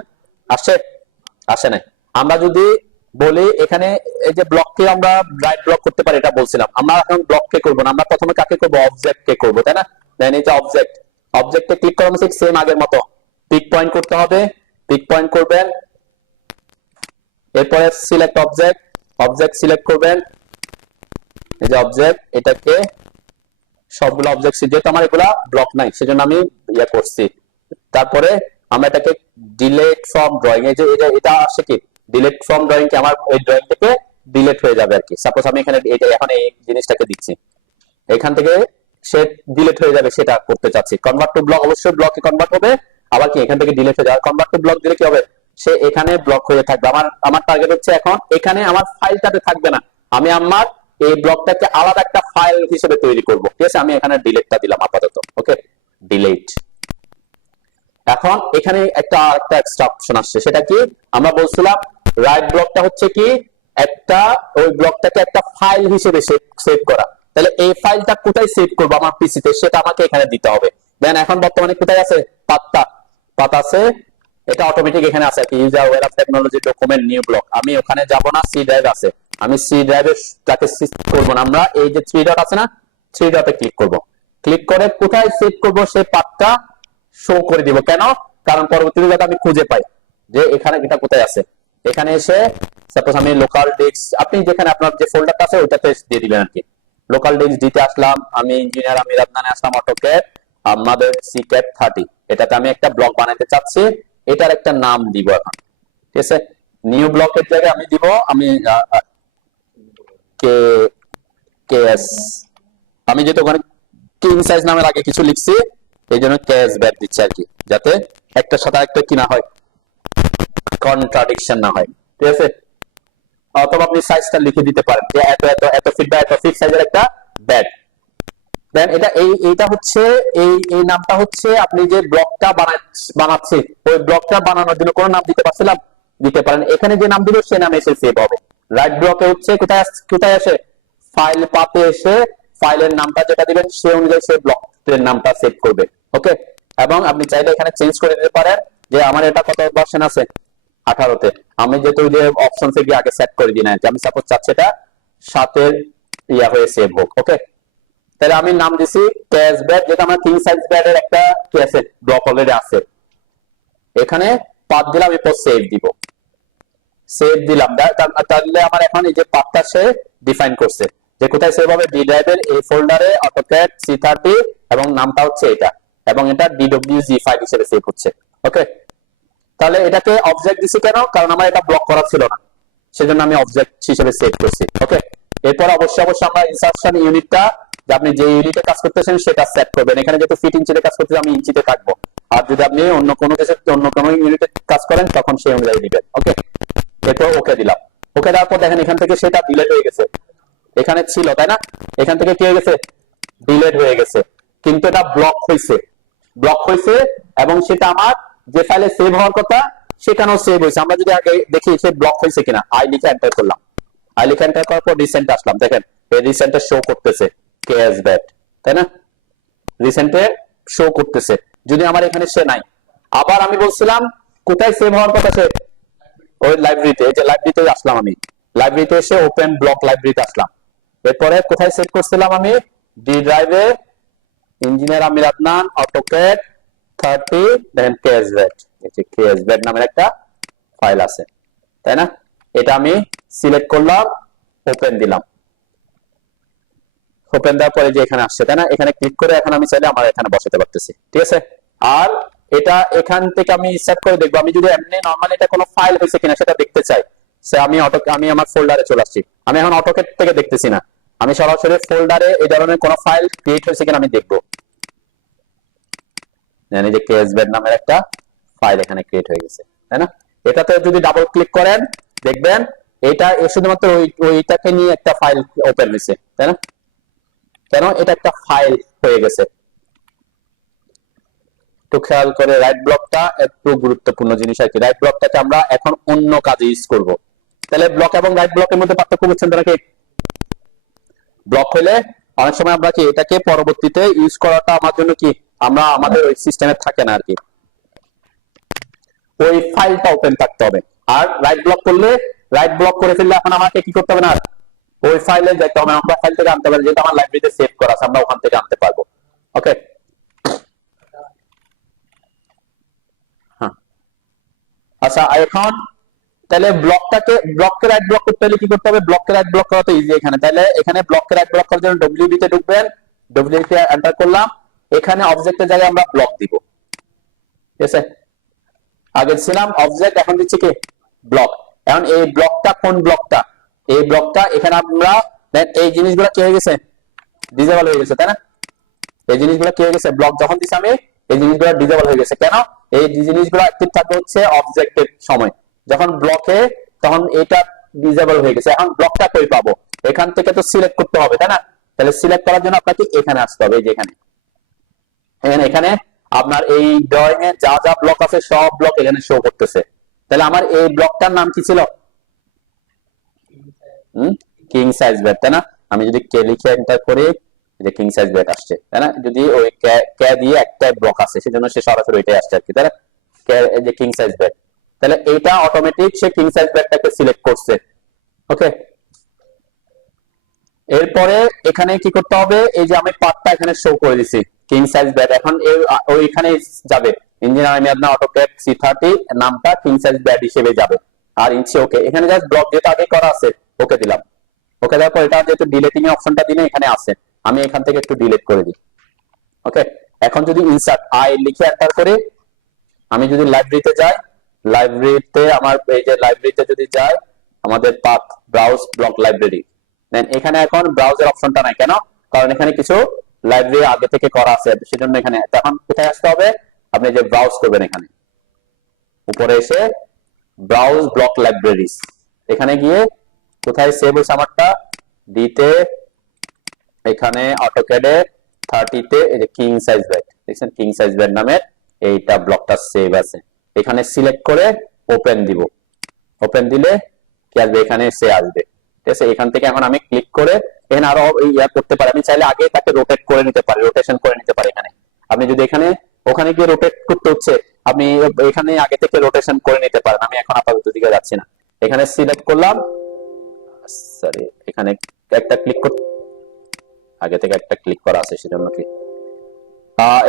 আসে নাই। আমরা যদি বলি এখানে এই যে ব্লককে আমরা রাইট ব্লক করতে পারি, এটা বলছিলাম। আমরা এখন ব্লককে করব না, আমরা প্রথমে কাকে করব, অবজেক্টকে করব, তাই না? দেন এই যে অবজেক্টে ক্লিক করার মধ্যে সেম আগের মতো পিক পয়েন্ট করতে হবে, পিক পয়েন্ট করবেন, এরপরে সিলেক্ট অবজেক্ট সিলেক্ট করবেন, এই যে অবজেক্ট, এটাকে সবগুলো অবজেক্ট, যেহেতু আমার এগুলা ব্লক নাই সেজন্য আমি ইয়া করছি। তারপরে আমরা এটাকে ডিলিট ফ্রম ড্রয়িং, এই যে এটা আসছে কি ডিলিট ফ্রম ড্রয়িং, কি আমার ওই ড্রয়িং থেকে ডিলিট হয়ে যাবে আর কি। সাপোজ আমি এখানে এখন এই জিনিসটাকে দিচ্ছি, এখান থেকে সে ডিলিট হয়ে যাবে, সেটা করতে চাচ্ছি। কনভার্ট টু ব্লক, অবশ্যই ব্লকে কনভার্ট হবে, আবার কি এখান থেকে ডিলিট হয়ে যাবে। কনভার্ট টু ব্লক দিলে কি হবে, সে এখানে ব্লক হয়ে থাকবে। আমার টার্গেট হচ্ছে এখন এখানে আমার ফাইলটাতে থাকবে না, আমি আমার এই ব্লকটাকে আলাদা একটা ফাইল হিসেবে তৈরি করব। ঠিক আছে? আমি এখানে ডিলিটটা দিলাম আপাতত। ওকে, ডিলিট। এখন এখানে একটা এক্সট্রা অপশন আসছে, সেটা কি আমরা বলছিলাম রাইট ব্লকটা হচ্ছে কি একটা ওই ব্লকটাকে একটা ফাইল হিসেবে সেভ করা। তাহলে এই ফাইলটা কোথায় সেভ করব আমার পিসিতে, সেটা আমাকে এখানে দিতে হবে। দেন এখন বর্তমানে কোথায় আছে, পাতা আছে, এটা অটোমেটিক এখানে আছে কি ইউজার ওয়্যার অফ টেকনোলজি ডকুমেন্ট নিউ ব্লক। আমি ওখানে যাব না, সি ড্রাইভ আছে, আমি সি ড্রাইভে তাকে সেভ করব না। আমরা এই যে 3 ডট আছে না, 3 ডটে ক্লিক করব, ক্লিক করে কোথায় সেভ করব সেই পাথটা শো করে দিব। কেন? কারণ পরবর্তীতে যাতে আমি খুঁজে পাই যে এখানে এটা কোথায় আছে। এখানে এসে সাপোজ আমি লোকাল ডিস্ক, আপনি যেখানে আপনার যে ফোল্ডারটা আছে ওইটাতে দিয়ে দিবেন আর কি। লোকাল ডিস্ক দিতে আসলাম, আমি ইঞ্জিনিয়ার আমির আদনানে আসলাম, অটোক্যাড আমাদের সিক্যাট 30, এটাতে আমি একটা ব্লক বানাতে চাচ্ছি, এটার একটা নাম দিব এখন। ঠিক আছে? নিউ ব্লকের জায়গায় আমি দিব, আমি কেএস, আমি যেহেতু ওখানে কিং সাইজ নামের আগে কিছু লিখছি এই জন্য কেএস ব্যাক দিচ্ছি আর কি, যাতে একটার সাথে একটা কি না হয়, কন্ট্রাডিকশন না হয়। ঠিক আছে? অথবা আপনি সাইজটা লিখে দিতে পারেন যে এত এত এত ফিট বা এত ফিট সাইজের একটা ব্যাট। দেন এইটা হচ্ছে এই নামটা হচ্ছে আপনি যে ব্লকটা বানাচ্ছি ওই ব্লকটা বানানোর জন্য কোন নাম দিতে পারছিলাম, দিতে পারেন। এখানে যে নাম দিব সেই নামে এসে সেভ হবে। রাইট ব্লকে হচ্ছে কোথায় আসে, ফাইল পাতে এসে ফাইলের নামটা যেটা দিবেন সেই অনুযায়ী সেই ব্লকের নামটা সেভ করবে। ওকে, এবং আপনি চাইলে এখানে চেঞ্জ করে দিতে পারেন যে আমার এটা কত ভার্সন আছে, 18 তে আমি যেহেতু যে অপশন থেকে আগে সেট করে দিই না, আমি সাপোজ চাচ্ছি এটা 7 এর ইয়া হয়ে সেভ হোক। ওকে, তাহলে আমি নাম দিছি ক্যাশব্যাক, যেটা আমার কিং সাইজ ব্যাট এর একটা কি আছে, ব্লক অলরেডি আছে। এখানে পাথ দিলাম, এরপর সেভ দিব, সেভ দিলাম। তাহলে আমার এখন এই যে পাথটা সে ডিফাইন করছে যে কোথায় সেভ হবে, ডি ড্রাইভের এই ফোল্ডারে অটোক্যাড C30 এবং নামটা হচ্ছে এটা, এবং এটা DWG ফাইল হিসেবে সেভ হচ্ছে। ওকে, তাহলে এটাকে অবজেক্ট দিছি কেন, কারণ আমার এটা ব্লক করা ছিল না, সেজন্য আমি অবজেক্ট হিসেবে সেভ করছি। ওকে, এরপর অবশ্যই আমরা ইনসার্শন ইউনিটটা, যে আপনি যে ইউনিটে কাজ করতেছেন সেটা সেট করবেন। এখানে যেহেতু ফিট ইঞ্চিতে কাজ করতে আমি ইঞ্চিতে থাকবো, আর যদি আপনি অন্য কোনো দেশের অন্য কোনো ইউনিটে কাজ করেন তখন সেই অনুযায়ী দিবেন। ওকে, এরপর ওকে দিলাম। ওকে দেওয়ার পর দেখেন এখান থেকে সেটা ডিলিট হয়ে গেছে, এখানে ছিল তাই না, এখান থেকে কি হয়ে গেছে, ডিলিট হয়ে গেছে, কিন্তু এটা ব্লক হয়েছে এবং সেটা আমার যে ফাইলে সেভ হওয়ার কথা সেখানেও সেভ হয়েছে। আমরা যদি আগে দেখি সে ব্লক হয়েছে কিনা, আই লিখে এন্টার করলাম, আই লিখে এন্টার করার পর রিসেন্ট আসলাম, দেখেন এই রিসেন্টে শো করতেছে ক্যাশব্যাক, তাই না, রিসেন্টে শো করতেছে। যদি আমার এখানে সে নাই, আবার আমি বলছিলাম কোথায় সেভ হওয়ার কথা, সে ওই লাইব্রেরিতে, এই যে লাইব্রেরিতে আসলাম, আমি লাইব্রেরিতে এসে ওপেন ব্লক লাইব্রেরিতে আসলাম। এরপরে কোথায় সেভ করছিলাম আমি, ডি ড্রাইভে ইঞ্জিনিয়ার আমির আদনান অটোক্যাড 30 দেন ক্যাশব্যাক, এই যে ক্যাশব্যাক নামের একটা ফাইল আছে, তাই না, এটা আমি সিলেক্ট করলাম, ওপেন দিলাম। ওপেন দেওয়ার পরে যে এখানে আসছে, তাই না, এখানে ক্লিক করে এখন আমি চাইলে আমার এখানে বসাতে পারতেছি। ঠিক আছে, আর এটা এখান থেকে আমি সেট করে দেখবো, আমি যদি এমনি নরমালি এটা কোনো ফাইল হয়েছে কিনা সেটা দেখতে চাই, সে আমি আমার ফোল্ডারে চলে আসছি, আমি এখন অটোক্যাড থেকে দেখতেছি না, আমি সরাসরি ফোল্ডারে এই ধরনের কোনো ফাইল ক্রিয়েট হয়েছে কিনা আমি দেখবো। জানি যে ক্যাশব্যাক নামের একটা ফাইল এখানে ক্রিয়েট হয়ে গেছে, তাই না, এটাতে যদি ডাবল ক্লিক করেন দেখবেন এটা শুধুমাত্র ওইটাকে নিয়ে একটা ফাইল ওপেন হয়েছে, তাই না, কেন এটা একটা ফাইল হয়ে গেছে। একটু খেয়াল করে, রাইট ব্লকটা একটু গুরুত্বপূর্ণ জিনিস আর কি, রাইট ব্লকটাকে আমরা এখন অন্য কাজে ইউজ করব। তাহলে ব্লক এবং রাইট ব্লকের মধ্যে পার্থক্য বুঝছেন তো নাকি? ব্লক হলে অনেক সময় আমরা কি এটাকে পরবর্তীতে ইউজ করাটা আমার জন্য কি আমাদের ওই সিস্টেমে থাকে না আর কি, ওই ফাইলটা ওপেন থাকতে হবে। আর রাইট ব্লক করলে, রাইট ব্লক করে ফেললে এখন আমাকে কি করতে হবে না, ওই ফাইলে যেতে হবে, আমরা ফাইল থেকে আনতে পারি, যেটা আমার লাইব্রেরিতে সেভ করা আছে আমরা ওখান থেকে আনতে পারবো। ওকে, হ্যাঁ, আচ্ছা এখন তাহলে ব্লককে রাইট ব্লক করতে হলে কি করতে হবে, ব্লককে রাইট ব্লক করা তো ইজি এখানে, তাহলে এখানে ব্লককে রাইট ব্লক করার জন্য ডব্লিউবি তে ঢুকবেন, ডব্লিউবি তে এন্টার করলাম, এখানে অবজেক্টের জায়গায় আমরা ব্লক দিব। ঠিক আছে, আগে ছিলাম অবজেক্ট, এখন দিচ্ছি কি ব্লক। এখন এই ব্লকটা কোন ব্লকটা, এই ব্লকটা এখানে আমরা এই জিনিসগুলো কি হয়ে গেছে, ডিসেবল হয়ে গেছে, তাই না, এই জিনিসগুলো কি হয়ে গেছে, ব্লক যখন দিছি আমি এই জিনিসগুলো ডিসেবল হয়ে গেছে। কেন, এই জিনিসগুলো অ্যাক্টিভ থাকবে হচ্ছে অবজেক্টের সময়, যখন ব্লকে তখন এটা ডিসেবল হয়ে গেছে। এখন ব্লকটা কই পাবো, এখান থেকে তো সিলেক্ট করতে হবে, তাই না, তাহলে সিলেক্ট করার জন্য আপনাকে এখানে আসতে হবে, এই যে এখানে আপনার এই ড্রয়িং এ যা যা ব্লক আছে সব ব্লক এখানে শো করতেছে। তাহলে আমার এই ব্লকটার নাম কি ছিল, কিং সাইজ ব্যাট, তাই না, আমি যদি কে লিখে এন্টার করি যে কিং সাইজ ব্যাট আসছে, তাই না, যদি ওই কে দিয়ে একটা ব্লক আছে সেজন্য সে সরাসরি ওইটাই আসছে আর কি, তাই না, এই যে কিং সাইজ ব্যাট, তাহলে এইটা অটোমেটিক সে কিং সাইজ ব্যাটটাকে সিলেক্ট করছে। ওকে, এরপরে এখানে কি করতে হবে, এই যে আমি পার্টটা এখানে শো করে দিছি কিং সাইজ ব্যাট, এখন ওইখানে যাবে ইঞ্জিনিয়ার আমি আপনার অটোক্যাড C30 নামটা কিং সাইজ ব্যাট হিসেবে যাবে, আর ইঞ্চি ওকে, এখানে জাস্ট ব্লক যেটা আগে করা আছে ওকে দিলাম। ওকে দেওয়ার পর এটা যেহেতু ডিলিটিং এর অপশনটা দিনে এখানে আছে, আমি এখান থেকে একটু ডিলিট করে দিই। ওকে, এখন যদি ইনসার্ট আই লিখে এন্টার করে আমি যদি লাইব্রেরিতে যাই, লাইব্রেরিতে আমার এই যে লাইব্রেরিতে যদি যাই আমাদের পাথ ব্রাউজ ব্লক লাইব্রেরি, দেন এখানে এখন ব্রাউজার অপশনটা নাই, কেন, কারণ এখানে কিছু লাইব্রেরি আগে থেকে করা আছে, সেজন্য এখানে তখন কোথায় আসতে হবে, আপনি যে ব্রাউজ করবেন এখানে উপরে এসে ব্রাউজ ব্লক লাইব্রেরিজ, এখানে গিয়ে কোথায় সেভ হয়েছে আমারটা, ডিতে এখানে অটোক্যাডে 30 তে এই যে কিং সাইজ ব্যাট, দেখছেন কিং সাইজ ব্যাট নামের এইটা ব্লকটা সেভ আছে, এখানে সিলেক্ট করে ওপেন দিব, ওপেন দিলে কি আসবে, এখানে সে আসবে। ঠিক আছে, এখান থেকে এখন আমি ক্লিক করে এখানে আরো ইয়া করতে পারি, আমি চাইলে আগে তাকে রোটেট করে নিতে পারি, রোটেশন করে নিতে পারি। এখানে আপনি যদি এখানে ওখানে গিয়ে রোটেট করতে হচ্ছে, আপনি এখানে আগে থেকে রোটেশন করে নিতে পারেন। আমি এখন আপাতত দিকে যাচ্ছি না, এখানে সিলেক্ট করলাম, সরি এখানে একটা ক্লিক করতে, আগে থেকে একটা ক্লিক করা আছে সেজন্য কি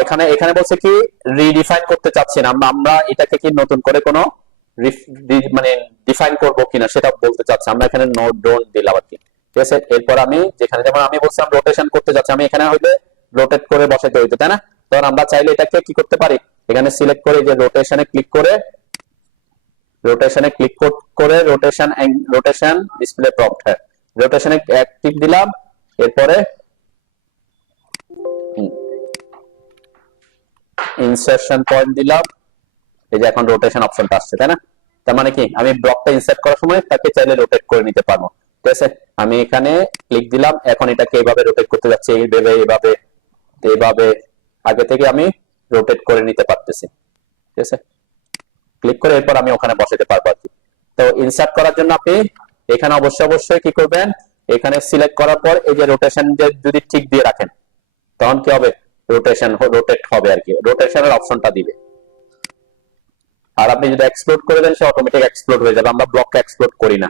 এখানে এখানে বলছে কি রিডিফাইন করতে চাচ্ছি না আমরা এটাকে কি নতুন করে কোনো মানে ডিফাইন করব কিনা সেটা বলতে চাচ্ছি আমরা, এখানে নো ডোন্ট দিলাম আর কি। ঠিক আছে, এরপর আমি যেখানে যেমন আমি বলছিলাম রোটেশন করতে যাচ্ছি, আমি এখানে হইলে রোটেট করে বসাতে হইতো, তাই না? তখন আমরা চাইলে এটাকে কি করতে পারি, এখানে সিলেক্ট করে যে রোটেশনে ক্লিক করে রোটেশন ডিসপ্লে প্রম্পট, হ্যাঁ রোটেশনে এক টিক দিলাম, এরপরে ইনসার্শন পয়েন্ট দিলাম, এই যে এখন রোটেশন অপশনটা আসছে, তাই না? তার মানে কি আমি ব্লকটা ইনসার্ট করার সময় তাকে চাইলে রোটেট করে নিতে পারবো। ঠিক আছে, আমি এখানে ক্লিক দিলাম, এখন এটাকে এইভাবে রোটেট করতে যাচ্ছে, এইভাবে এইভাবে এইভাবে আগে থেকে আমি রোটেট করে নিতে পারতেছি। ঠিক আছে, ক্লিক করে এরপর আমি ওখানে বসাতে পারবো আর কি। তো ইনসার্ট করার জন্য আপনি এখানে অবশ্যই কি করবেন, এখানে সিলেক্ট করার পর এই যে রোটেশন যদি ঠিক দিয়ে রাখেন তখন কি হবে, রোটেট হবে আর কি, রোটেশনের অপশনটা দিবে। আর আপনি যদি এক্সপ্লোড করে দেন সে অটোমেটিক এক্সপ্লোড হয়ে যাবে, আমরা ব্লককে এক্সপ্লোড করি না।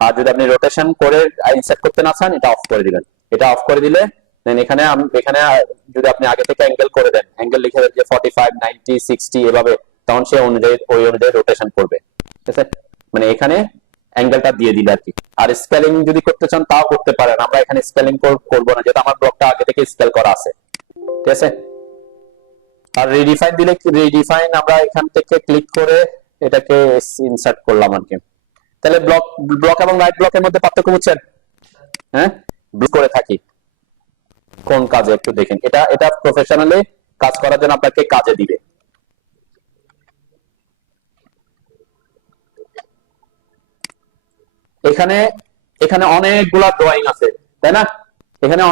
আর যদি আপনি রোটেশন করে ইনসার্ট করতে না চান এটা অফ করে দিবেন, এটা অফ করে দিলে দেন এখানে এখানে যদি আপনি আগে থেকে অ্যাঙ্গেল করে দেন, অ্যাঙ্গেল লিখে দেন যে 45 90 60 এভাবে, তখন সে ওই অনুযায়ী রোটেশন করবে। ঠিক আছে, মানে এখানে অ্যাঙ্গেলটা দিয়ে দিলে আর কি। আর স্কেলিং যদি করতে চান তাও করতে পারেন, আমরা এখানে স্কেলিং করব না যেহেতু আমার ব্লকটা আগে থেকে স্কেল করা আছে। ঠিক আছে, আর রিডিফাইন দিলে রিডিফাইন আমরা এখান থেকে ক্লিক করে এটাকে ইনসার্ট করলাম আর কি। তাহলে ব্লক এবং রাইট ব্লকের মধ্যে পার্থক্য বুঝছেন? হ্যাঁ, ব্লক করে থাকি কোন কাজে একটু দেখেন, এটা প্রফেশনালি কাজ করার জন্য আপনাকে কাজে দিবে। এখানে এখানে অনেকগুলা ড্রয়িং আছে, তাই না? এখানে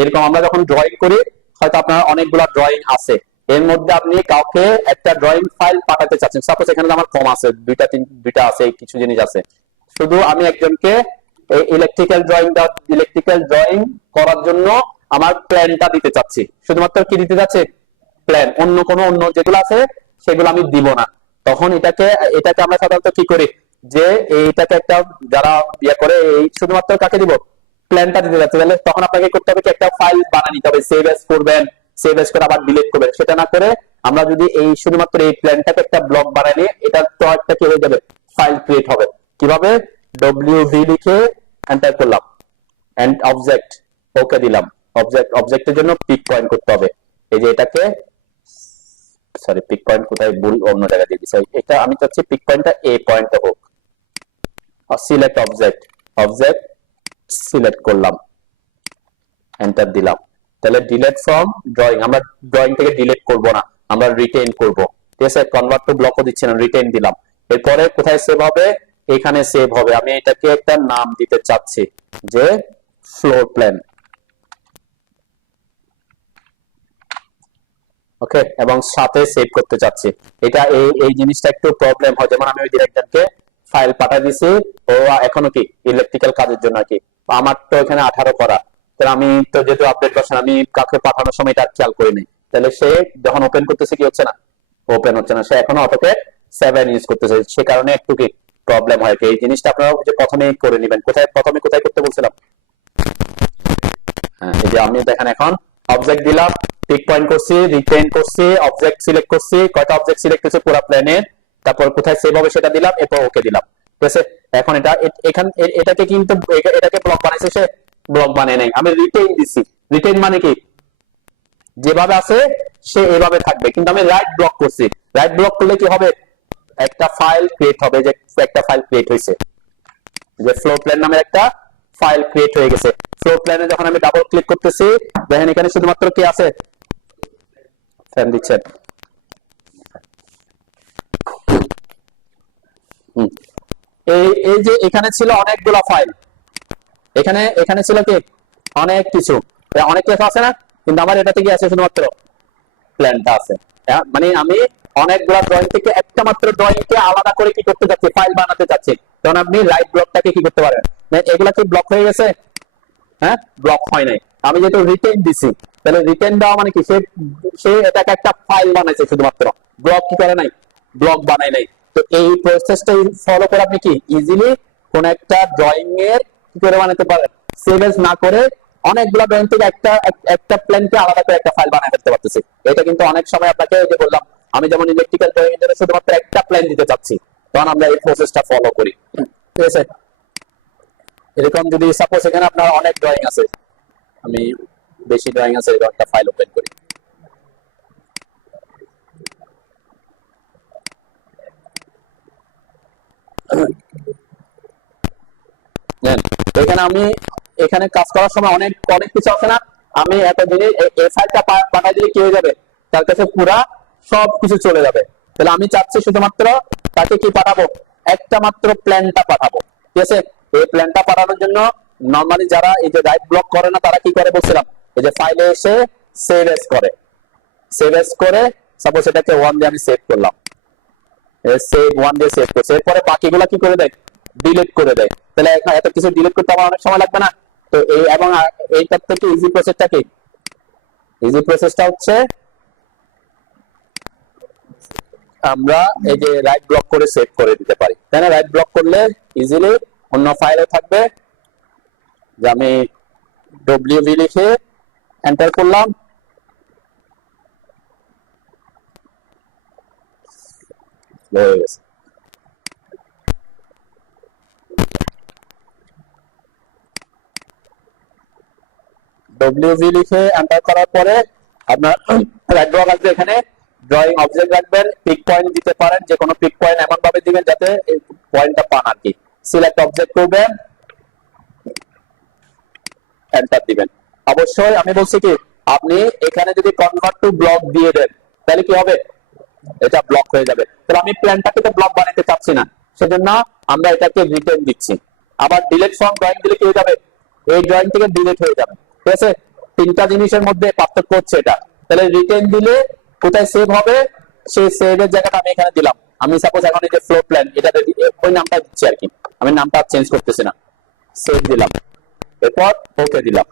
এরকম আমরা যখন ড্রয়িং করি হয়তো আপনার অনেকগুলা ড্রয়িং আছে, এর মধ্যে আপনি কাউকে একটা ড্রয়িং ফাইল পাঠাতে চাচ্ছেন, সাপোজ এখানে আমার কম আছে দুইটা আছে, কিছু জিনিস আছে, শুধু আমি একজনকে ইলেকট্রিক্যাল ড্রয়িং করার জন্য আমার প্ল্যানটা দিতে চাচ্ছি, শুধুমাত্র কি দিতে চাচ্ছি, প্ল্যান, অন্য যেগুলো আছে সেগুলো আমি দিব না। তখন এটাকে আমরা সাধারণত কি করি যে এইটাকে একটা যারা ইয়ে করে এই শুধুমাত্র কাকে দিব, প্ল্যানটা দিতে যাচ্ছে, তাহলে তখন আপনাকে করতে হবে কি একটা ফাইল বানিয়ে নিতে হবে, সেভ এজ করবেন, সেভ এজ করে আবার ডিলিট করবেন, সেটা না করে আমরা যদি এই শুধুমাত্র এই প্ল্যানটাকে একটা ব্লক বানিয়ে নিই, এটা তো একটা কি হয়ে যাবে, ফাইল ক্রিয়েট হবে। কিভাবে, wv লিখে এন্টার করলাম, এন্ড অবজেক্ট ওকে দিলাম, অবজেক্টের জন্য পিক পয়েন্ট করতে হবে, এই যে এটাকে সরি পিক পয়েন্ট কোথায় ভুল অন্য জায়গায় দিয়ে দিছি, এটা আমি চাচ্ছি পিক পয়েন্টটা এ পয়েন্টে হোক। সিলেক্ট অবজেক্ট সিলেক্ট করলাম, এন্টার দিলাম, তাহলে ডিলিট ফ্রম ড্রয়িং, আমরা ড্রয়িং থেকে ডিলিট করব না, আমরা রিটেইন করব। ঠিক আছে, কনভার্ট টু ব্লকও দিচ্ছি না, রিটেইন দিলাম। এরপরে কোথায় সেভ হবে, এখানে সেভ হবে। আমি এটাকে একটা নাম দিতে চাচ্ছি যে ফ্লোর প্ল্যান, ওকে, এবং সাথে সেভ করতে চাচ্ছি। এটা এই জিনিসটা একটু প্রবলেম হয়, যেমন আমি ওই ডিরেক্টরকে ফাইল পাঠিয়ে দিছি, ও এখনো কি ইলেকট্রিক্যাল কাজের জন্য কি, আমার তো এখানে 18 করা, তাহলে আমি তো যেহেতু আপডেট ভার্সন আমি কাকে পাঠানোর সময় এটা খেয়াল করিনি, তাহলে সে যখন ওপেন করতেছে কি হচ্ছে না, ওপেন হচ্ছে না, সে এখনো অটোকে 7 ইউজ করতেছে, সে কারণে একটু কি প্রবলেম হয়। এই জিনিসটা আপনারা যে প্রথমেই করে নেবেন। প্রথমে কোথায় করতে বলছিলাম, হ্যাঁ এই যে আমি দেখেন এখন অবজেক্ট দিলাম, পিক পয়েন্ট করছি, রিটেইন করছি, অবজেক্ট সিলেক্ট করছি, কয়টা অবজেক্ট সিলেক্ট করছি পুরো প্ল্যানের, তারপর কোথায় সেভ হবে সেটা দিলাম, এরপর ওকে দিলাম। ঠিক আছে, এখন এটাকে কিন্তু এটাকে ব্লক বানাইছে, সে ব্লক বানায় নাই, আমি রিটেইন দিছি। রিটেইন মানে কি যেভাবে আছে সে এভাবে থাকবে, কিন্তু আমি রাইট ব্লক করছি। রাইট ব্লক করলে কি হবে, একটা ফাইল ক্রিয়েট হবে, যে একটা ফাইল ক্রিয়েট হয়েছে, যে ফ্লোর প্ল্যান নামে একটা ফাইল ক্রিয়েট হয়ে গেছে। ফ্লোর প্ল্যানে যখন আমি ডাবল ক্লিক করতেছি দেখেন এখানে শুধুমাত্র কি আছে, ফ্যান দিচ্ছেন, এই যে এখানে ছিল অনেকগুলো ফাইল, এখানে ছিল কি অনেক কিছু, অনেক কিছু আছে না, কিন্তু আমার এটাতে কি আছে, শুধুমাত্র প্ল্যানটা আছে। মানে আমি অনেকগুলা ড্রয়িং থেকে একটা মাত্র ড্রয়িং কে আলাদা করে কি করতে চাচ্ছি, ফাইল বানাতে চাচ্ছি, তখন আপনি রাইট ব্লকটাকে কি করতে পারেন, এগুলা কি ব্লক হয়ে গেছে, হ্যাঁ ব্লক হয় নাই, আমি যেহেতু রিটেইন দিছি তাহলে রিটেন দেওয়া মানে কি, সে সে এটাকে একটা ফাইল বানাইছে, শুধুমাত্র ব্লক কি করে নাই, ব্লক বানাই নাই। তো এই প্রসেসটা ফলো করে আপনি কি ইজিলি কোন একটা ড্রয়িং এর কি করে বানাতে পারেন, সেভ এজ না করে অনেকগুলো ড্রয়িং থেকে একটা একটা প্ল্যানকে আলাদা করে একটা ফাইল বানায় ফেলতে পারতেছি। এটা কিন্তু অনেক সময় আপনাকে যে বললাম, আমি যেমন ইলেকট্রিক্যাল ড্রয়িং এর জন্য শুধুমাত্র একটা প্ল্যান দিতে চাচ্ছি, তখন আমরা এই প্রসেসটা ফলো করি। ঠিক আছে, এরকম যদি সাপোজ এখানে আপনার অনেক ড্রয়িং আছে, আমি বেশি ড্রয়িং আছে, এরকম একটা ফাইল ওপেন করি। এখানে আমি এখানে কাজ করার সময় অনেক অনেক কিছু আছে না, আমি একটা জিনিস এই ফাইলটা পাঠাই দিলে কি হয়ে যাবে, তার কাছে পুরা সব কিছু চলে যাবে। তাহলে আমি চাচ্ছি শুধুমাত্র তাকে কি পাঠাবো, একটা মাত্র প্ল্যানটা পাঠাবো। ঠিক আছে, এই প্ল্যানটা পাঠানোর জন্য নরমালি যারা এই যে রাইট ব্লক করে না, তারা কি করে বলছিলাম, এই যে ফাইলে এসে সেভ এস করে, সেভ এস করে সাপোজ এটাকে 1 দিয়ে আমি সেভ করলাম, সেভ 1 দিয়ে সেভ করছে, এরপরে বাকিগুলা কি করে দেয়, ডিলিট করে দেয়। তাহলে এখন এত কিছু ডিলিট করতে আমার অনেক সময় লাগবে না। তো এই এবং এইটার থেকে ইজি প্রসেসটা কি, ইজি প্রসেসটা হচ্ছে আমরা এই যে রাইট ব্লক করে সেভ করে দিতে পারি, তাই না? রাইট ব্লক করলে ইজিলি অন্য ফাইলে থাকবে, যে আমি ডব্লিউভি লিখে এন্টার করলাম, হয়ে গেছে। ডব্লিউভি লিখে এন্টার করার পরে আপনার রাইট ব্লক আসবে, এখানে ড্রয়িং অবজেক্ট রাখবেন, পিক পয়েন্ট দিতে পারেন, যে কোনো পিক পয়েন্ট এমন ভাবে দিবেন যাতে এই পয়েন্টটা পান আর কি। সিলেক্ট অবজেক্ট করবেন, এন্টার দিবেন। অবশ্যই আমি বলছি কি, আপনি এখানে যদি কনভার্ট টু ব্লক দিয়ে দেন, তাহলে কি হবে, এটা ব্লক হয়ে যাবে। তাহলে আমি প্ল্যানটাকে তো ব্লক বানাতে চাচ্ছি না, সেজন্য আমরা এটাকে রিটার্ন দিচ্ছি। আবার ডিলিট ফ্রম ড্রয়িং দিলে কি হয়ে যাবে, এই ড্রয়িং থেকে ডিলিট হয়ে যাবে। ঠিক আছে, তিনটা জিনিসের মধ্যে পার্থক্য হচ্ছে এটা। তাহলে রিটার্ন দিলে কোথায় সেভ হবে, সেই সেভের জায়গাটা আমি এখানে দিলাম। আমি সাপোজ এখন এই যে ফ্লোর প্ল্যান, এটা ওই নামটা দিচ্ছি আর কি, আমি নামটা চেঞ্জ করতেছি না, সেভ দিলাম, এরপর ওকে দিলাম,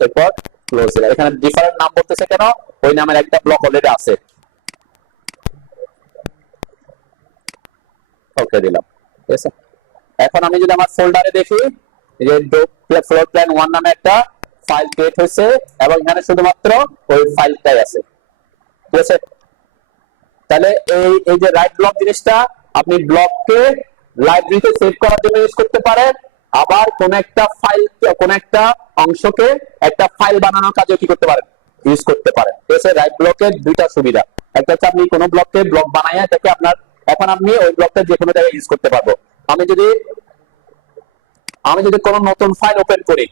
এরপর ক্লোজ দিলাম। এখানে ডিফারেন্ট নাম বলতেছে কেন, ওই নামের একটা ব্লক অলরেডি আছে, ওকে দিলাম। ঠিক আছে, এখন আমি যদি আমার ফোল্ডারে দেখি, যে ফ্লোর প্ল্যান 1 নামে একটা ফাইল ক্রিয়েট হয়েছে, এবং এখানে শুধুমাত্র ওই ফাইলটাই আছে। ঠিক আছে, তাহলে এই এই যে রাইট ব্লক জিনিসটা আপনি ব্লককে লাইব্রেরিতে সেভ করার জন্য ইউজ করতে পারেন, আবার কোন একটা ফাইল, কোন একটা অংশকে একটা ফাইল বানানোর কাজে কি করতে পারেন, ইউজ করতে পারেন। ঠিক আছে, রাইট ব্লকের দুইটা সুবিধা, একটা হচ্ছে আপনি কোন ব্লককে ব্লক বানাইয়া এটাকে আপনার, এখন আপনি ওই ব্লকটা যে কোনো জায়গায় ইউজ করতে পারবো। আমি যদি কোনো নতুন ফাইল ওপেন করি,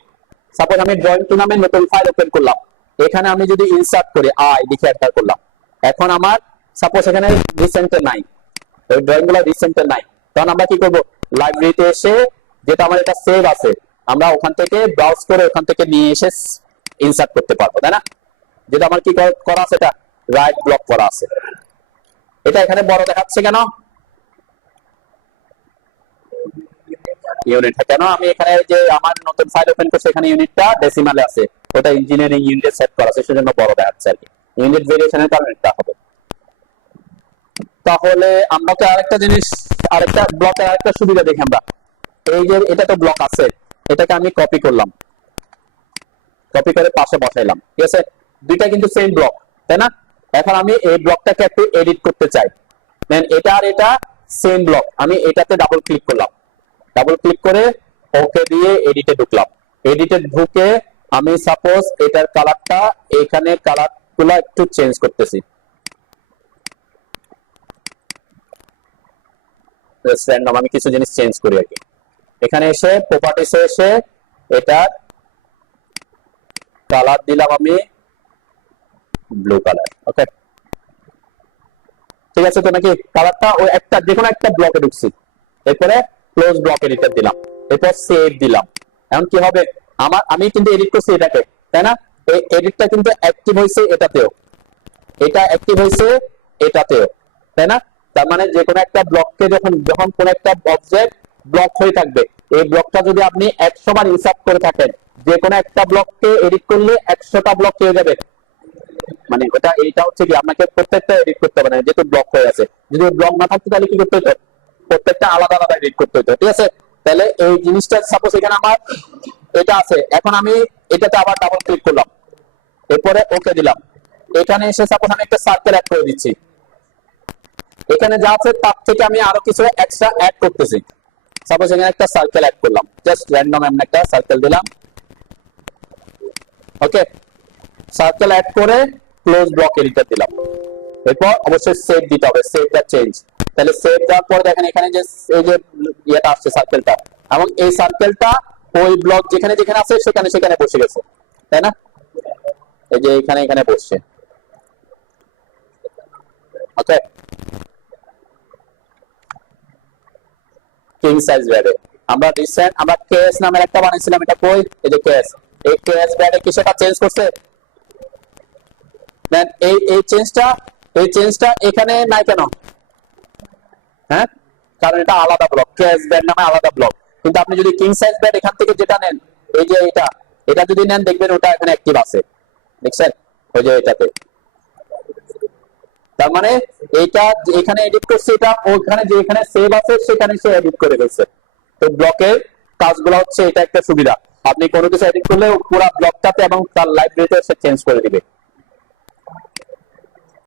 সাপোজ আমি ড্রয়িং টু নামে নতুন ফাইল ওপেন করলাম, এখানে আমি যদি ইনসার্ট করি আই লিখে এন্টার করলাম, এখন আমার সাপোজ এখানে রিসেন্টে নাই, ওই ড্রয়িং গুলো রিসেন্টে নাই, তখন আমরা কি করব, লাইব্রেরিতে এসে যেটা আমার এটা সেভ আছে, আমরা ওখান থেকে ব্রাউজ করে ওখান থেকে নিয়ে এসে ইনসার্ট করতে পারবো, তাই না? যেটা আমার কি করা আছে, এটা রাইট ব্লক করা আছে। এটা এখানে বড় দেখাচ্ছে কেন, ইউনিটটা কেন, আমি এখানে যে আমার নতুন ফাইল ওপেন করছি, এখানে ইউনিটটা ডেসিমালে আছে, ওটা ইঞ্জিনিয়ারিং ইউনিটে সেট করা আছে, সেজন্য বড় দেখাচ্ছে আর কি, ইউনিট ভেরিয়েশনের কারণে এটা হবে। তাহলে আমরা তো আরেকটা জিনিস, আরেকটা ব্লকের আরেকটা সুবিধা দেখি আমরা, এই যে এটা তো ব্লক আছে, এটাকে আমি কপি করলাম, কপি করে পাশে বসাইলাম। ঠিক আছে, দুইটা কিন্তু সেম ব্লক, তাই না? এখন আমি এই ব্লকটাকে একটু এডিট করতে চাই, দেন এটা আর এটা সেম ব্লক, আমি এটাতে ডাবল ক্লিক করলাম, ডাবল ক্লিক করে ওকে দিয়ে এডিটে ঢুকলাম। এডিটে ঢুকে আমি সাপোজ এটার কালারটা, এখানে কালার গুলো একটু চেঞ্জ করতেছি, র্যান্ডম আমি কিছু জিনিস চেঞ্জ করি আর কি। এখানে এসে প্রপার্টিসে এসে এটার কালার দিলাম আমি ব্লু কালার, ওকে। ঠিক আছে, তো নাকি কালারটা ওই একটা যে কোনো একটা ব্লকে ঢুকছি, এরপরে ক্লোজ ব্লক এডিটর দিলাম, এরপর সেভ দিলাম। এখন কি হবে, আমি কিন্তু এডিট করছি এটাকে, তাই না? এই এডিটটা কিন্তু অ্যাক্টিভ হয়েছে এটাতেও, এটা অ্যাক্টিভ হয়েছে এটাতেও, তাই না? তার মানে যে কোনো একটা ব্লককে যখন যখন কোন একটা অবজেক্ট ব্লক হয়ে থাকবে। এই ব্লকটা যদি আপনি 100 বার ইনসার্ট করে থাকেন, যে কোনো একটা ব্লককে এডিট করলে 100টা ব্লক হয়ে যাবে। মানে ওটা এইটা হচ্ছে কি আপনাকে প্রত্যেকটা এডিট করতে হবে না, যেহেতু ব্লক হয়ে আছে। যদি ব্লক না থাকতো তাহলে কি করতে হতো, প্রত্যেকটা আলাদা আলাদা এডিট করতে হতো, ঠিক আছে। তাহলে এই জিনিসটা সাপোজ এখানে আমার এটা আছে, এখন আমি এটাতে আবার ডাবল ক্লিক করলাম, এরপরে ওকে দিলাম। এখানে এসে সাপোজ আমি একটা সার্কেল অ্যাড করে দিচ্ছি, এখানে যা আছে তার থেকে আমি আরো কিছু এক্সট্রা অ্যাড করতেছি। সাপোজ এখানে একটা সার্কেল অ্যাড করলাম, জাস্ট র্যান্ডম এমন একটা সার্কেল দিলাম, ওকে। সার্কেল অ্যাড করে ক্লোজ ব্লক এডিটর দিলাম। এরপর অবশ্যই সেভ দিতে হবে, সেভ দ্য চেঞ্জ। তাহলে সেভ দেওয়ার পর দেখেন এখানে যে এই যে ইয়েটা আসছে সার্কেলটা, এবং এই সার্কেলটা ওই ব্লক যেখানে যেখানে আছে সেখানে সেখানে বসে গেছে, তাই না? এই যে এখানে এখানে বসছে, ওকে। কিং সাইজ ব্যাডে আমরা রিসেন্ট আমরা কেএস নামের একটা বানাইছিলাম, এটা কই, এই যে কেএস। এই কেএস ব্যাডে কি সেটা চেঞ্জ করছে? দেন এই চেঞ্জটা এখানে নাই কেন? হ্যাঁ, কারণ এটা আলাদা ব্লক, কেএস ব্যাড নামে আলাদা ব্লক। কিন্তু আপনি যদি কিং সাইজ ব্যাড এখান থেকে যেটা নেন, এই যে এটা যদি নেন দেখবেন ওটা এখানে অ্যাক্টিভ আছে, দেখছেন ওই যে এটাতে। তার মানে এইটা এখানে এডিট করছে, এটা ওখানে যে এখানে সেভ আছে সেখানে সে এডিট করে ফেলছে। তো ব্লকের কাজগুলো হচ্ছে এটা একটা সুবিধা, আপনি কোনো কিছু এডিট করলে পুরো ব্লকটাতে এবং তার লাইব্রেরিতে সে চেঞ্জ করে দিবে।